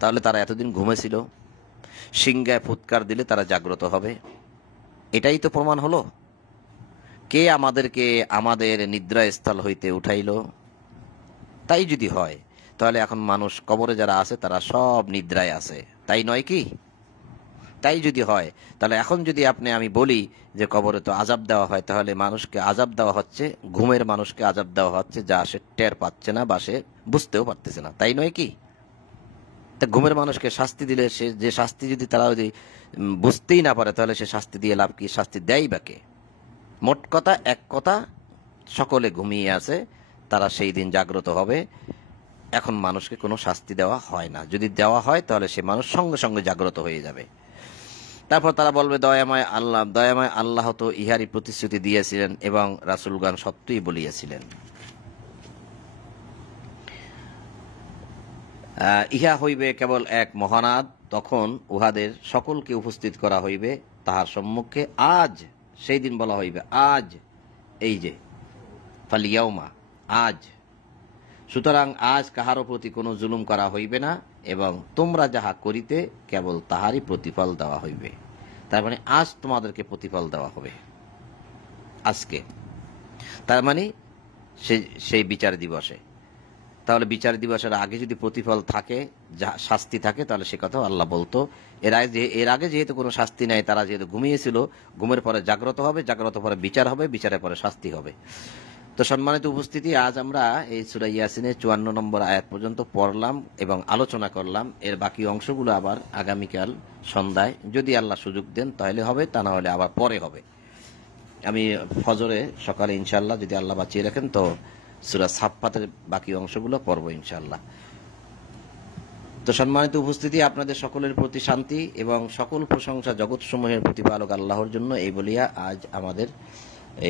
তাহলে তারা এতদিন ঘুমেছিল, সিংহায় ফুৎকার দিলে তারা জাগ্রত হবে। এটাই তো প্রমাণ হলো। কে আমাদেরকে আমাদের নিদ্রাস্থল হইতে উঠাইল? তাই যদি হয় তাহলে এখন মানুষ কবরে যারা আছে তারা সব নিদ্রায় আছে, তাই নয় কি? তাই যদি হয় তাহলে এখন যদি আমি বলি যে কবরে তো আযাব দেওয়া হয়, তাহলে মানুষকে আযাব দেওয়া হচ্ছে, ঘুমের মানুষকে আযাব দেওয়া হচ্ছে, যা সে টের পাচ্ছে না বা সে বুঝতেও পারতেছে না, তাই নয় কি? তা ঘুমের মানুষকে শাস্তি দিলে সে যে শাস্তি যদি তারা যদি বুঝতেই না পারে তাহলে সে শাস্তি দিয়ে লাভ কি? শাস্তি দেয় বা কে? মোট কথা, এক কথা, সকলে ঘুমিয়ে আছে, তারা সেই দিন জাগ্রত হবে। এখন মানুষকে কোনো শাস্তি দেওয়া হয় না, যদি দেওয়া হয় তাহলে সে মানুষ সঙ্গে সঙ্গে জাগ্রত হয়ে যাবে। তারপর তারা বলবে দয়াময় আল্লাহ তো ইহারই প্রতিশ্রুতি দিয়েছিলেন এবং রাসূলগণ সত্যই বলিয়াছিলেন। ইহা হইবে কেবল এক মহানাদ, তখন উহাদের সকলকে উপস্থিত করা হইবে তাহার সম্মুখে। আজ, সেই দিন বলা হইবে আজ, এই যে ফালিয়াউমা, আজ। সুতরাং আজ কাহারও প্রতি কোনো জুলুম করা হইবে না এবং তোমরা যাহা করিতে কেবল তাহারই প্রতিফল দেওয়া হইবে। তার মানে আজ তোমাদেরকে প্রতিফল দেওয়া হবে আজকে। তার মানে সেই বিচার দিবসে। তাহলে বিচার দিবসের আগে যদি প্রতিফল থাকে, শাস্তি থাকে, তাহলে সে কথাও আল্লাহ বলতো। এর আগে যেহেতু কোনো শাস্তি নাই, তারা যেহেতু ঘুমিয়েছিল, ঘুমের পরে জাগ্রত হবে, জাগ্রত পরে বিচার হবে, বিচারের পরে শাস্তি হবে। তো সম্মানিত উপস্থিতি, আজ আমরা এই সূরা ইয়াসিনের 54 নম্বর আয়াত পর্যন্ত পড়লাম এবং আলোচনা করলাম। এর বাকি অংশগুলো আবার আগামীকাল সন্ধ্যায় যদি আল্লাহ সুযোগ দেন তাহলে হবে, তা না হলে আবার পরে হবে। আমি ফজরে সকালে ইনশাআল্লাহ যদি আল্লাহ বাঁচিয়ে রাখেন তো সূরা সাফফাতের বাকি অংশগুলো পড়ব ইনশাআল্লাহ। তো সম্মানিত উপস্থিতি, আপনাদের সকলের প্রতি শান্তি এবং সকল প্রশংসা জগৎসমূহের প্রতিপালক আল্লাহর জন্য, এই বলিয়া আজ আমাদের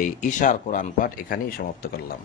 এই ঈশার কোরআন পাঠ এখানেই সমাপ্ত করলাম।